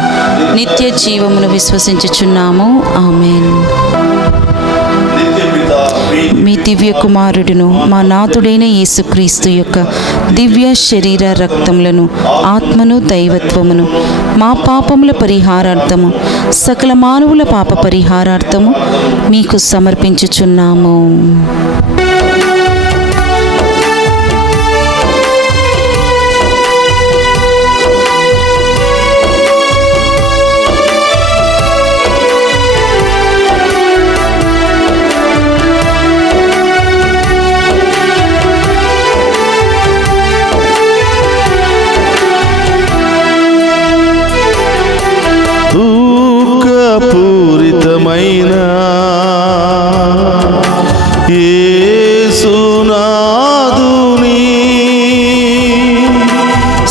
నిత్య జీవమును విశ్వసించుచున్నాము. ఆమేన్. మీ దివ్య కుమారుడును మా నాథుడైన యేసుక్రీస్తు యొక్క దివ్య శరీర రక్తములను ఆత్మను దైవత్వమును మా పాపముల పరిహారార్థము సకల మానవుల పాప పరిహారార్థము మీకు సమర్పించుచున్నాము. పూరితమైన యేసునాథుని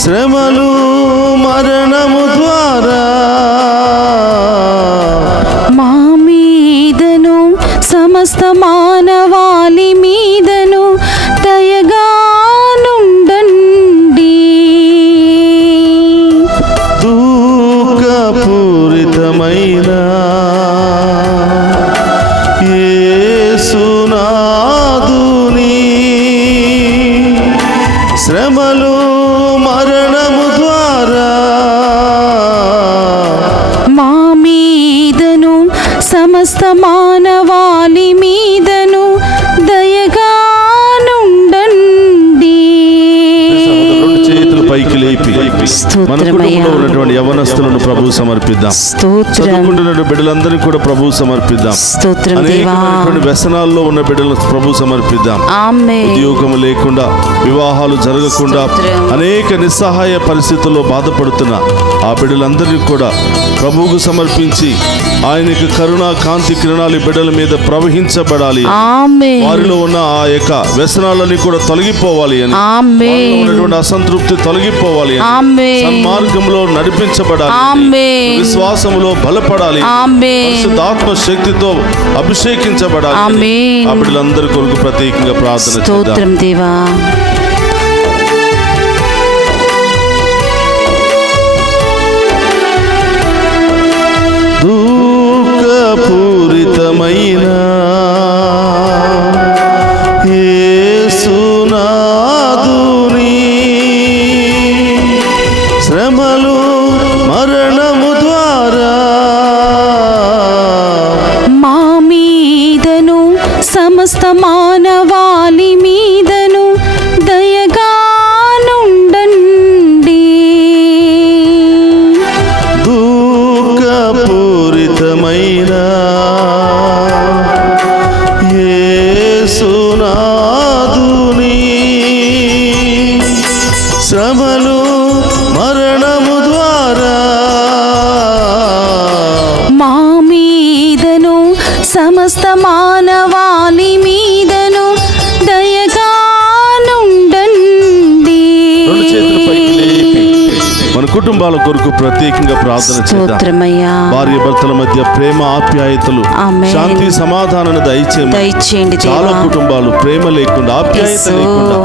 శ్రమలు మరణము ద్వారా మా మీదను సమస్త మానవాళి మీదను దయగా నుండండి. పూరితమైన యేసునాథుని శ్రమలు మరణము ద్వారా మా మీదను సమస్త మానవాళి మీదను దయగా నుండండి. చేతులు పైకి లేపి మన కుటుంబంలో ఉన్నటువంటి యవనస్తులను ప్రభు సమర్పిద్దాం. చదువుకుంటున్న బిడ్డలందరినీ కూడా ప్రభు సమర్పిద్దాం. అనేకమైనటువంటి వ్యసనాల్లో ఉన్న బిడ్డలను ప్రభు సమర్పిద్దాం. ఉద్యోగం లేకుండా, వివాహాలు జరగకుండా, అనేక నిస్సహాయ పరిస్థితుల్లో బాధపడుతున్న ఆ బిడ్డలందరినీ కూడా ప్రభువుకు సమర్పించి ఆయనకి కరుణా కాంతి కిరణాలు బిడ్డల మీద ప్రవహించబడాలి. వారిలో ఉన్న ఆ యొక్క వ్యసనాలన్నీ కూడా తొలగిపోవాలి అని, ఉన్నటువంటి అసంతృప్తి తొలగిపోవాలి అని, సన్మార్గంలో నడిపించబడాలి, విశ్వాసములో బలపడాలి, పరిశుద్ధాత్మ శక్తితో అభిషేకించబడాలి. ఆ బిడ్డలందరి కొరకు ప్రత్యేకంగా ప్రార్థన చేద్దాం. పూరితమైన యేసునాథుని శ్రమలు మరణము ద్వారా మా మీదను సమస్త మానవాళి మీదను దయగా నుండండి. పూరితమైన యేసునాథుని శ్రమలు మరణము ద్వారా మా మీదను సమస్త మానవాళి మీదను దయగా నుండండి. మన కుటుంబాల కొరకు ప్రత్యేకంగా ప్రార్థన చేద్దాం. భార్య భర్తల మధ్య ప్రేమ ఆప్యాయతలు, శాంతి సమాధానాన్ని దయచేయండి. చాలా కుటుంబాలు ప్రేమ లేకుండా, ఆప్యాయత లేకుండా,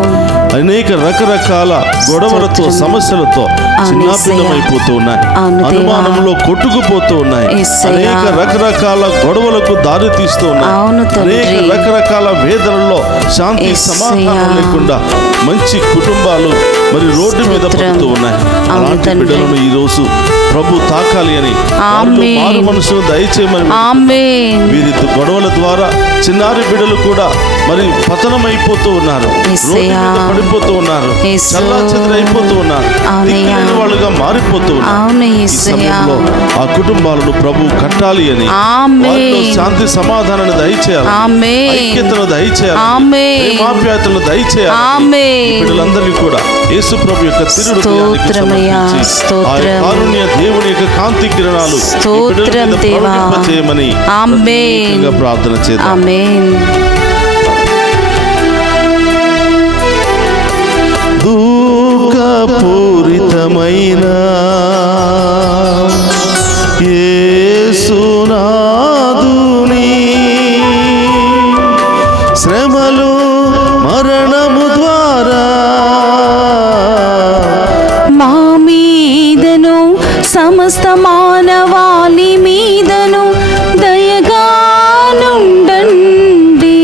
అనేక రకరకాల గొడవలతో, సమస్యలతో చిన్నాభిన్నమైపోతూ ఉన్నాయి. అనుమానంలో కొట్టుకుపోతూ ఉన్నాయి. అనేక రకరకాల గొడవలకు దారి తీస్తూ ఉన్నాయి. అనేక రకరకాల వేదనల్లో శాంతి సమాధానం లేకుండా మంచి కుటుంబాలు మరి రోడ్డు మీద పడుతూ ఉన్నాయి. అలాంటి బిడ్డలను ఈ రోజు ప్రభు తాకాలి అని, మారు మనసును దయచేయమని, వీరి గొడవల ద్వారా చిన్నారి బిడ్డలు కూడా మరి పతనమైపోతూ ఉన్నారు, పడిపోతూ ఉన్నారు, చల్లాచెదరైపోతూ ఉన్నారు, వాళ్ళుగా మారిపోతూ ఉన్నారు. ఈ సమయంలో ఆ కుటుంబాలను ప్రభు కట్టాలి అని, శాంతి సమాధానాన్ని దయచేయాలి, ఐక్యతను దయచేయాలి, ప్రేమాప్యాయతను దయచేయాలి. బిడ్డలందరినీ కూడా యేసు ప్రభు యొక్క కారుణ్య దేవుని యొక్క కాంతి కిరణాలు చేయమని ప్రార్థన చేద్దాం. పూరితమైన యేసునాదుని శ్రమలు మరణము ద్వారా మా మీదను సమస్త మానవాళి మీదను దయగా నుండండి.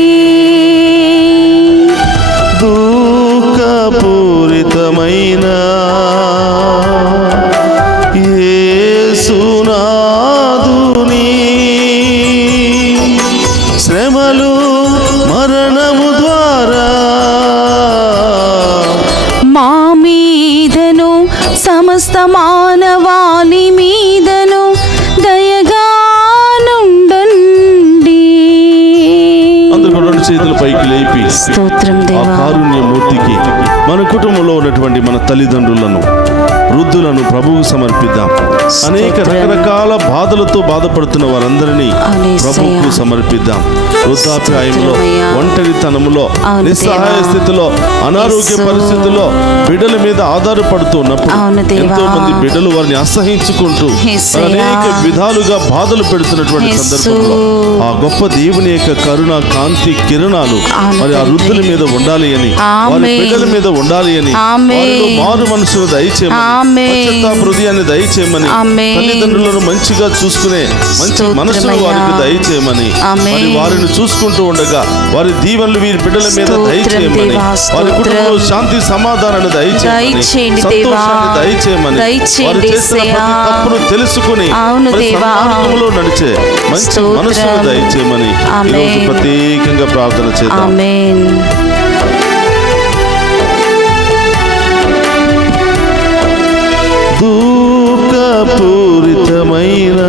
దుఃఖపూరితమైన యేసునాదుని శ్రమలు మరణము ద్వారా మా మీదను సమస్త మానవాళి మీదను దయగా నుండండి. అందరూ రెండు చేతుల పైకి లేపి స్తోత్రం ఆ దేవా. కారుణ్యమూర్తికి మన కుటుంబంలో ఉన్నటువంటి మన తల్లిదండ్రులను, వృద్ధులను ప్రభువుకు సమర్పిద్దాం. అనేక రకరకాల బాధలతో బాధపడుతున్న వారందరినీ ప్రభువుకు సమర్పిద్దాం. వృద్ధాప్యాయంలో, ఒంటరితనములో, నిస్సహాయ స్థితిలో, అనారోగ్య పరిస్థితుల్లో బిడ్డల మీద ఆధారపడుతూ ఉన్నప్పుడు ఎంతో మంది బిడ్డలు వారిని అసహించుకుంటూ అనేక విధాలుగా బాధలు పెడుతున్నటువంటి సందర్భంలో ఆ గొప్ప దేవుని యొక్క కరుణ కాంతి కిరణాలు మరి ఆ వృద్ధుల మీద ఉండాలి అని, వారి బిడ్డల మీద ఉండాలి అని, వారిలో మారు మనసును దయచేయమని, పశ్చాత్తాప హృదయాన్ని దయచేయమని, తల్లిదండ్రులను మంచిగా చూసుకునే మంచి మనసును వారికి దయచేయమని, మరి వారిని చూసుకుంటూ ఉండగా వారి దీవెనలు వీరి బిడ్డల మీద దయచేయమని, వారి కుటుంబంలో శాంతి సమాధానాన్ని దయచేయమని, సంతోషాన్ని దయచేయమని, వారు చేసిన ప్రతి తప్పును తెలుసుకుని సన్మార్గంలో నడిచే మంచి మనసును దయచేయమని ఈరోజు ప్రత్యేకంగా ప్రార్థన చేద్దాం. ఆమేన్. దుఃఖపూరితమైన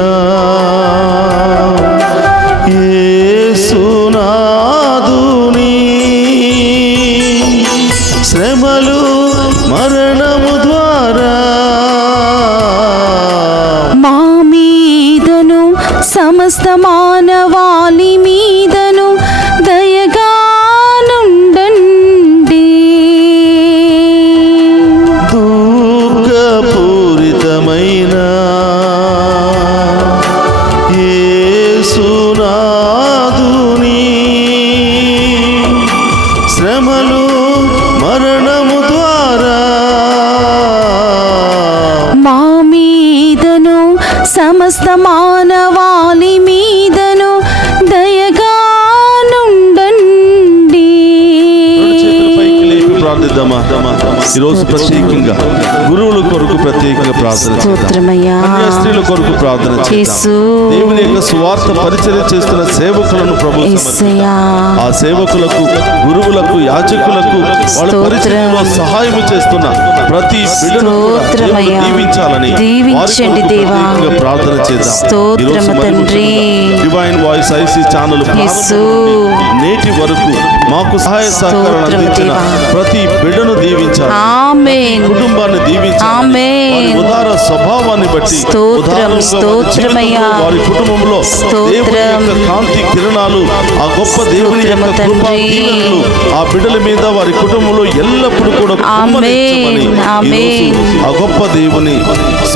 యేసునాదుని శ్రమలు మరణము ద్వారా మా మీదను సమస్త మానవాళి మీదను దయగా నుండండి. దుఃఖపూరితమైన యేసునాదుని శ్రమలు మరణము ద్వారా మా మీదను సమస్త మానవాళి మీదను దయగా నుండండి. ప్రార్థిద్దామా? ఈరోజు ప్రత్యేకంగా గురువుల కొరకు ప్రత్యేకంగా ప్రార్థన చేద్దాం. కన్యాస్త్రీల కొరకు ప్రార్థన చేద్దాం. దేవుని యొక్క సువార్త పరిచర్య చేస్తున్న సేవకులను ప్రభు సమర్పిద్దాం. ఆ సేవకులకు, గురువులకు, యాజకులకు వాళ్ళ పరిచర్యలో సహాయం చేస్తున్న ప్రతి బిడ్డను కూడా దేవుడు దీవించాలని దీవించండి దేవా. ప్రార్థన చేద్దాం. ఈరోజు డివైన్ వాయిస్ ఐసీ ఛానల్ నేటి వరకు మాకు సహాయ సహకారాలు అందించిన ప్రతి బిడ్డను దీవించాలి. ఆమేన్. కుటుంబాన్ని దీవించాలి. ఆమేన్. ఉదార స్వభావాన్ని బట్టి వారి కుటుంబంలో దేవుని యొక్క కాంతి కిరణాలు, ఆ గొప్ప దేవుని యొక్క కృపా దీవెనలు ఆ బిడ్డల మీద, వారి కుటుంబంలో ఎల్లప్పుడూ కూడా కుమ్మరించమని ఈరోజు ఆ గొప్ప దేవుని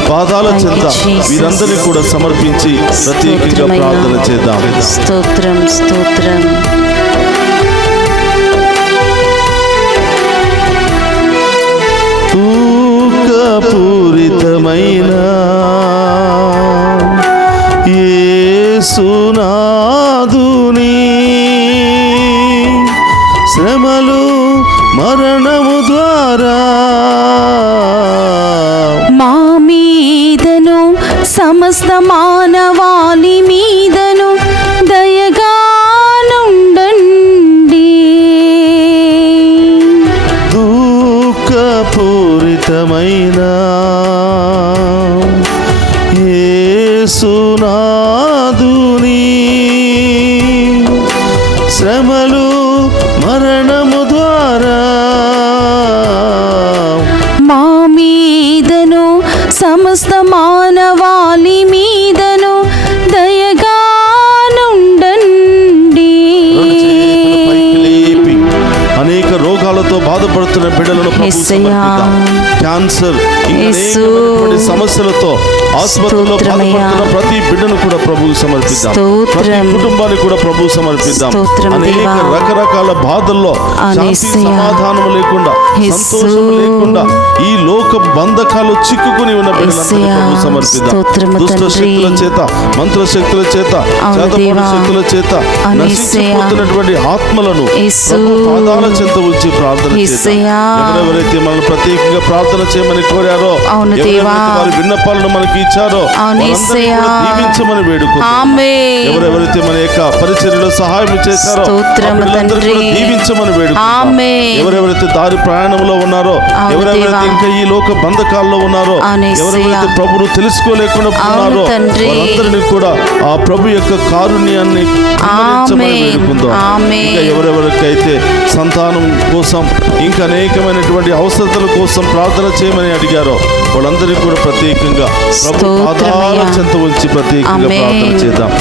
పాదాల చెంత వీరందరినీ కూడా సమర్పించి ప్రత్యేకంగా ప్రార్థన చేద్దాం. స్తోత్రం, స్తోత్రం. దుఃఖపూరితమైన యేసునాదుని శ్రమలు మరణము ద్వారా మా మీదను సమస్త మానవాళి మీదను దయగా నుండండి. దుఃఖపూరితమైన యేసునాదుని శ్రమలు మరణము ద్వారా మా మీదను సమస్త మానవాళి మీదను దయగా నుండండి. అనేక రోగాలతో బాధపడుతున్న బిడ్డలను ప్రభువుకు సమర్పిద్దాం. క్యాన్సర్, ఇంకా యేసు. అనేకమైనటువంటి సమస్యలతో ఆసుపత్రిలో స్తోత్రమయ్యా. బాధపడుతున్న ప్రతి బిడ్డను కూడా ప్రభువు సమర్పిద్దాం. స్తోత్రం. ప్రతి కుటుంబాన్ని కూడా ప్రభువు సమర్పిద్దాం. స్తోత్రం అనేక దేవా. రకరకాల బాధల్లో శాంతి యేసయ్యా. సమాధానం లేకుండా, యేసు. సంతోషం లేకుండా ఈ లోక బంధకాలు చిక్కుకుని ఉన్న బిడ్డలందరినీ యేసయ్యా. ప్రభువు సమర్పిద్దాం. స్తోత్రము దుష్ట తండ్రి. శక్తుల చేత, మంత్ర శక్తుల చేత, అవును చేతపడి దేవా. శక్తుల చేత అవును యేసయ్యా. నశించిపోతున్నటువంటి ఆత్మలను యేసు. ప్రభు పాదాల చెంత ఉంచి ప్రార్థన చేద్దాం. యేసయ్యా. ఎవరెవరైతే మనల్ని ప్రత్యేకంగా ప్రార్థన చేయమని కోరారో, అవును ఎవరెవరైతే దేవా. వారి విన్నపాలను మనకి ఇచ్చారో అవును వారందరినీ యేసయ్యా. కూడా దీవించమని వేడుకుంటున్నాం. ఆమేన్. ఎవరెవరైతే మన యొక్క పరిచర్యలో సహాయం చేశారో స్తోత్రము వాళ్ళందరినీ కూడా తండ్రి. దీవించమని వేడుకుంటున్నాం. ఆమేన్. ఎవరెవరైతే దారి ప్రయాణంలో ఉన్నారో, అవును ఎవరెవరైతే దేవా. ఇంకా ఈ లోక బంధకాల్లో ఉన్నారో, అవును యేసయ్యా. ఎవరెవరైతే ప్రభును తెలుసుకోలేకుండా ఉన్నారో తండ్రి. వారందరినీ కూడా ఆ ప్రభు యొక్క కారుణ్యాన్ని కుమ్మరించమని ఆమేన్. వేడుకుందాం. ఆమేన్. ఇంకా ఎవరెవరికైతే సంతానం కోసం, ఇంకా అనేకమైనటువంటి అవసరతల కోసం ప్రార్థన చేయమని అడిగారో వాళ్ళందరికీ కూడా ప్రత్యేకంగా ప్రభు స్తోత్రమయ్యా. పాదాల చెంత ఉంచి ప్రత్యేకంగా ఆమేన్. ప్రార్థన చేద్దాం.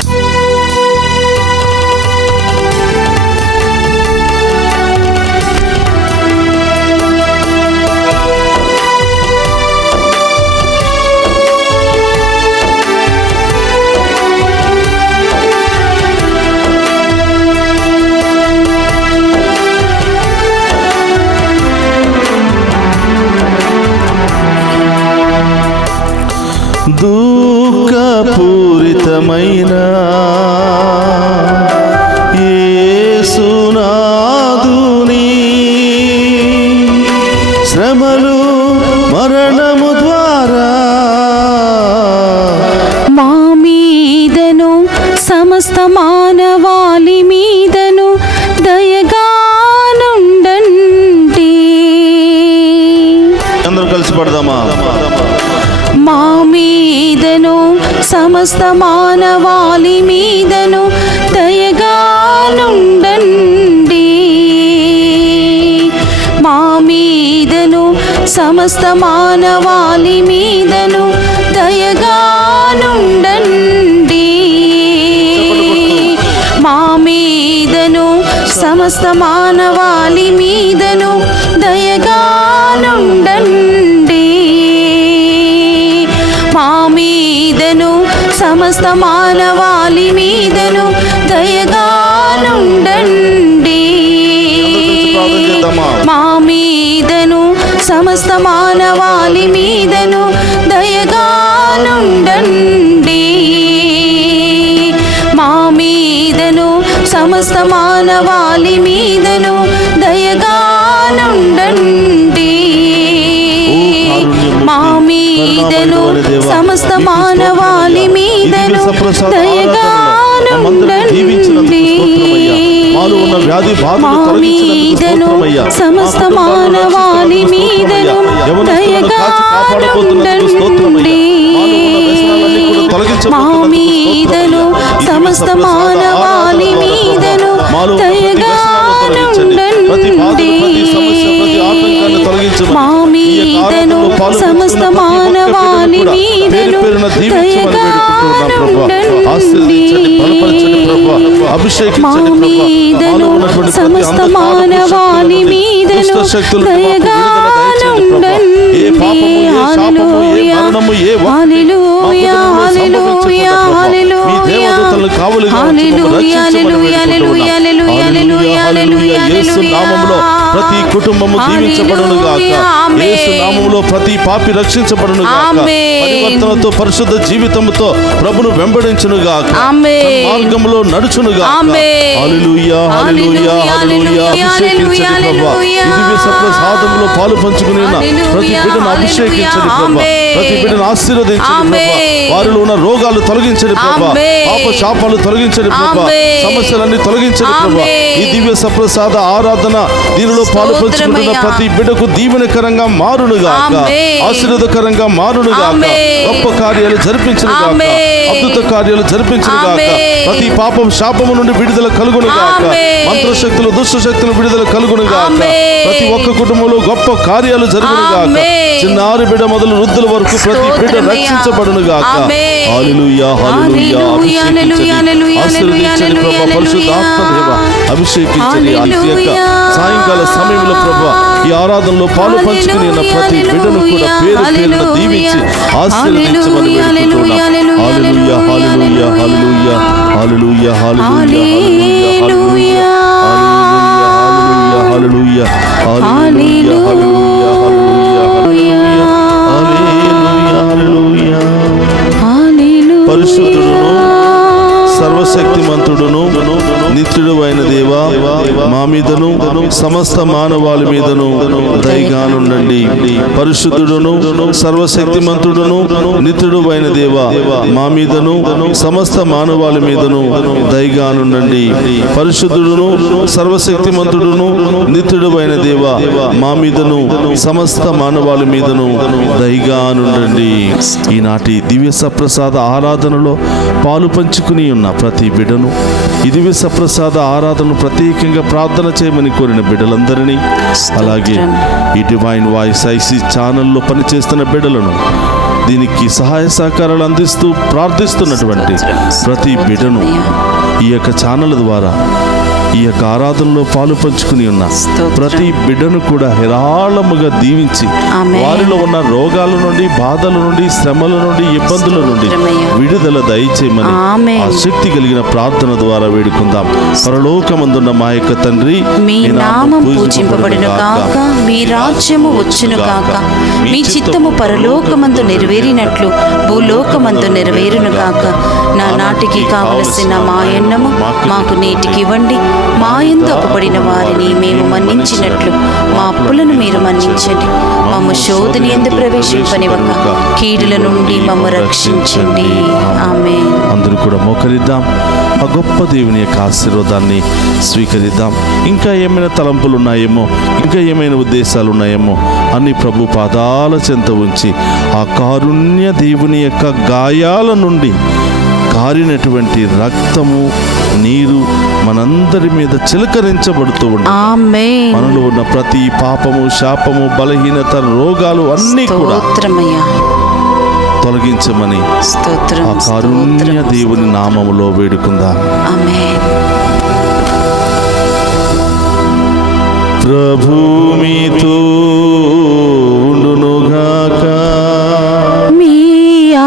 దుఃఖపూరితమైన యేసునాదుని శ్రమలు మరణము ద్వారా మా మీదను సమస్త మానవాళి మీదను దయగానుండండి. అందరూ కలిసి పడదామా? మా మీదను సమస్త మానవాళి మీదను దయగానుండండి. మా మీదను సమస్త మానవాళి మీదను దయగానుండండి. మా మీదను సమస్త మానవాళి మీదను దయగానుండండి. మా మీదను సమస్త మానవాళి మీదను దయగానుండండి. మా మీదను సమస్త మానవాళి మీదను దయగానుండండి. మా మీదను సమస్త మానవాళి మీదను దయగానుండండి. మా మీదను సమస్త మానవాళి మీదను దయగానుండండి. మా మీదను సమస్త మానవాళి మీదను దయగానుండండి. మా మీదను సమస్త మానవాళి మీదను దయగానుండండి. మా మీదను సమస్త మానవాళి మీదను దయగానుండండి. మా మీదను సమస్త మానవాళి మీదను దయగానుండండి. హల్లెలూయా హల్లెలూయా హల్లెలూయా హల్లెలూయా హల్లెలూయా హల్లెలూయా హల్లెలూయా హల్లెలూయా యేసు నామములో ప్రతి కుటుంబము దీవించబడును గాక. యేసు నామములో ప్రతి పాపి రక్షించబడును గాక. పరివర్తనతో పరిశుద్ధ జీవితముతో ప్రభును వెంబడించును గాక. మార్గములో నడుచును గాక. హల్లెలూయా హల్లెలూయా హల్లెలూయా. అభిషేకించండి ప్రభువా. ఈ దివ్య సప్రసాదములో పాలు పంచుకుని ఉన్న ప్రతి బిడ్డను అభిషేకించండి ప్రభువా. ప్రతి బిడ్డను ఆశీర్వదించండి ప్రభువా. వారిలో ఉన్న రోగాలు తొలగించండి ప్రభువా. పాప శాపాలు తొలగించండి ప్రభువా. సమస్యలన్నీ తొలగించండి ప్రభువా. ఈ దివ్య సప్రసాద ఆరాధన దీనిలో పాలు పంచుకుంటున్న ప్రతి బిడ్డకు దీవెనకరంగా మారును గాక. ఆశీర్వాదకరంగా మారును గాక. గొప్ప కార్యాలు జరిపించును గాక. అద్భుత కార్యాలు జరిపించును గాక. ప్రతి పాపం శాపము నుండి విడుదల కలుగును గాక. మంత్రశక్తులు దుష్ట శక్తులు విడుదల కలుగును గాక. ప్రతి ఒక్క కుటుంబంలో గొప్ప కార్యాలు జరుగును గాక. చిన్నారి బిడ్డ మొదలు వృద్ధుల వరకు ప్రతి బిడ్డ రక్షించబడును గాక. హల్లెలూయా హల్లెలూయా. అభిషేకించండి, ఆశీర్వదించండి ప్రభువా. పరిశుద్ధాత్మ దేవ అభిషేకించండి. సాయంకాల సమయంలో ప్రభా ఈ ఆరాధనలో పాలు పంచుకుని ఉన్న ప్రతి బిడ్డను కూడా పేరు పేరున దీవించి ఆశీర్వదించమని వేడుకుంటున్నాం. హల్లెలూయా హల్లెలూయా హల్లెలూయా హల్లెలూయా హల్లెలూయా హల్లెలూయా హల్లెలూయా హల్లెలూయా హల్లెలూయా హల్లెలూయా. పరిశుద్ధుడును సర్వశక్తిమంతుడును నిత్యుడు అయిన దేవా మా మీదను సమస్త మానవాళి మీదను దయగానుండండి. పరిశుద్ధుడును సర్వశక్తిమంతుడును నిత్యుడు అయిన దేవా మా మీదను సమస్త మానవాళి మీదను దయగానుండండి. పరిశుద్ధుడును సర్వశక్తిమంతుడును నిత్యుడు అయిన దేవా మా మీదను సమస్త మానవాళి మీదను దయగానుండండి. ఈనాటి దివ్య సప్రసాద ఆరాధనలో పాలు పంచుకుని ఉన్న ప్రతి బిడ్డను ఈ దివ్య సప్రసాద ఆరాధనను ప్రత్యేకంగా ప్రార్థన చేయమని కోరిన బిడ్డలందరినీ, అలాగే ఈ డివైన్ వాయిస్ ఐసీ ఛానల్లో పనిచేస్తున్న బిడ్డలను, దీనికి సహాయ సహకారాలు అందిస్తూ ప్రార్థిస్తున్నటువంటి ప్రతి బిడ్డను ఈ యొక్క ఛానల్ ద్వారా ఈ యొక్క ఆరాధనలో పాలు పంచుకుని ఉన్న ప్రతి బిడ్డను కూడా హేరాళముగా దీవించి వారిలో ఉన్న రోగాల నుండి, బాధల నుండి, శ్రమల నుండి, ఇబ్బందుల నుండి విడుదల దయచేయమని ఆ శక్తి కలిగిన ప్రార్థన ద్వారా వేడుకుందాం. పరలోకమందున్న మా యొక్క తండ్రి, మీ నామం పూజింపబడును గాక, మీ రాజ్యము వచ్చును గాక, మీ చిత్తము పరలోకమందు నెరవేరినట్లు భూలోకమందు నెరవేరును గాక. నా నాటికి కావలసిన మా అన్నము మాకు నేటికి ఇవ్వండి. మా యందు అప్పుబడిన వారిని మేము మన్నించినట్లు మా అప్పులను మీరు మన్నించండి. మమ్ము శోధన యందు ప్రవేశింపనివ్వక కీడుల నుండి మమ్ము రక్షించండి. ఆమేన్. అందరూ కూడా మోకరిద్దాం, ఆ గొప్ప దేవుని యొక్క ఆశీర్వాదాన్ని స్వీకరిద్దాం. ఇంకా ఏమైనా తలంపులు ఉన్నాయేమో, ఇంకా ఏమైనా ఉద్దేశాలు ఉన్నాయేమో అన్ని ప్రభు పాదాల చెంత ఉంచి ఆ కారుణ్య దేవుని యొక్క గాయాల నుండి కారినటువంటి రక్తము, నీరు మనందరి మీద చిలకరించబడుతూ ఉంటుంది. మనలో ఉన్న ప్రతి పాపము, శాపము, బలహీనత, రోగాలు అన్నీ కూడా తొలగించమని ఆ కారుణ్య దేవుని నామములో వేడుకుందాం. ప్రభు మీతో ఉండునుగాక, మీ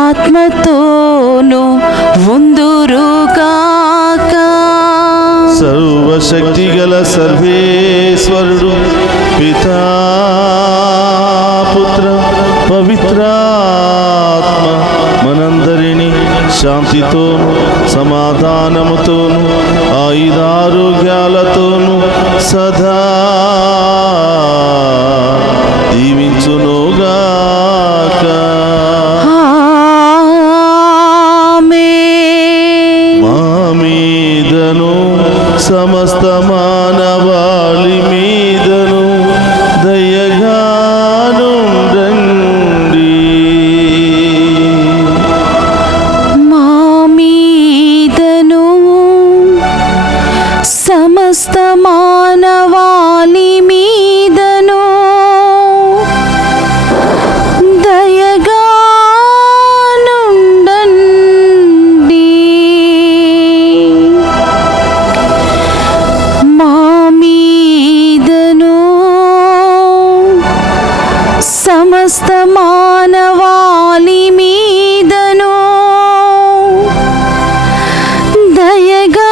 ఆత్మతోను ఉందురుగాక. సర్వశక్తి గల సర్వేశ్వరుడు పితా, పుత్ర, పవిత్రాత్మ మనందరినీ శాంతితోను, సమాధానముతోను, ఆయుధారోగ్యాలతోను సదా దీవించునుగాక. మా మీదను సమస్త మానవాళి మీదను దయగానుండండి. మా మీదను సమస్త మానవాళి మీదను దయగానుండండి. మా మీదను సమస్త మానవాళి మీదను దయగానుండండి.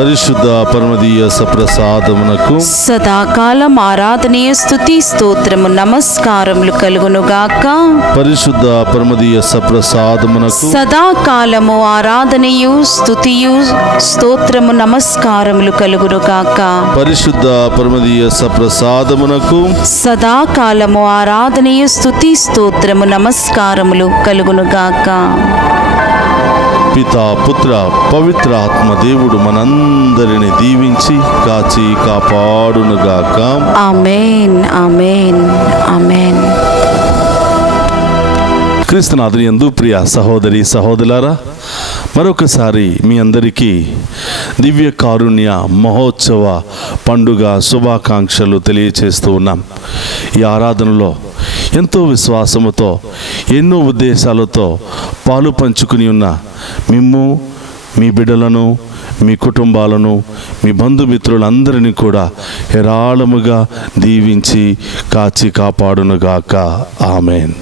పరిశుద్ధ పరమదీయ సప్రసాదమునకు సదాకాలం ఆరాధనీయ స్తుతి స్తోత్రము నమస్కారములు కలుగునుగాక. పరిశుద్ధ పరమదీయ సప్రసాదమునకు సదాకాలము ఆరాధనయు స్తుతియు స్తోత్రము నమస్కారములు కలుగునుగాక. పరిశుద్ధ పరమదీయ సప్రసాదమునకు సదాకాలము ఆరాధనయు స్తుతి స్తోత్రము నమస్కారములు కలుగునుగాక. పితా, పుత్ర, పవిత్ర ఆత్మ దేవుడు మనందరిని దీవించి కాచి కాపాడునుగాక. ఆమేన్, ఆమేన్, ఆమేన్. క్రీస్తునాథుని యందు ప్రియ సహోదరి సహోదరులారా, మరొకసారి మీ అందరికీ దివ్య కారుణ్య మహోత్సవ పండుగ శుభాకాంక్షలు తెలియచేస్తూ ఉన్నాం. ఈ ఆరాధనలో ఎంతో విశ్వాసముతో ఎన్నో ఉద్దేశాలతో పాలు పంచుకుని ఉన్న మిమ్ము, మీ బిడ్డలను, మీ కుటుంబాలను, మీ బంధుమిత్రులందరినీ కూడా హేరాళముగా దీవించి కాచి కాపాడునుగాక. ఆమెన్.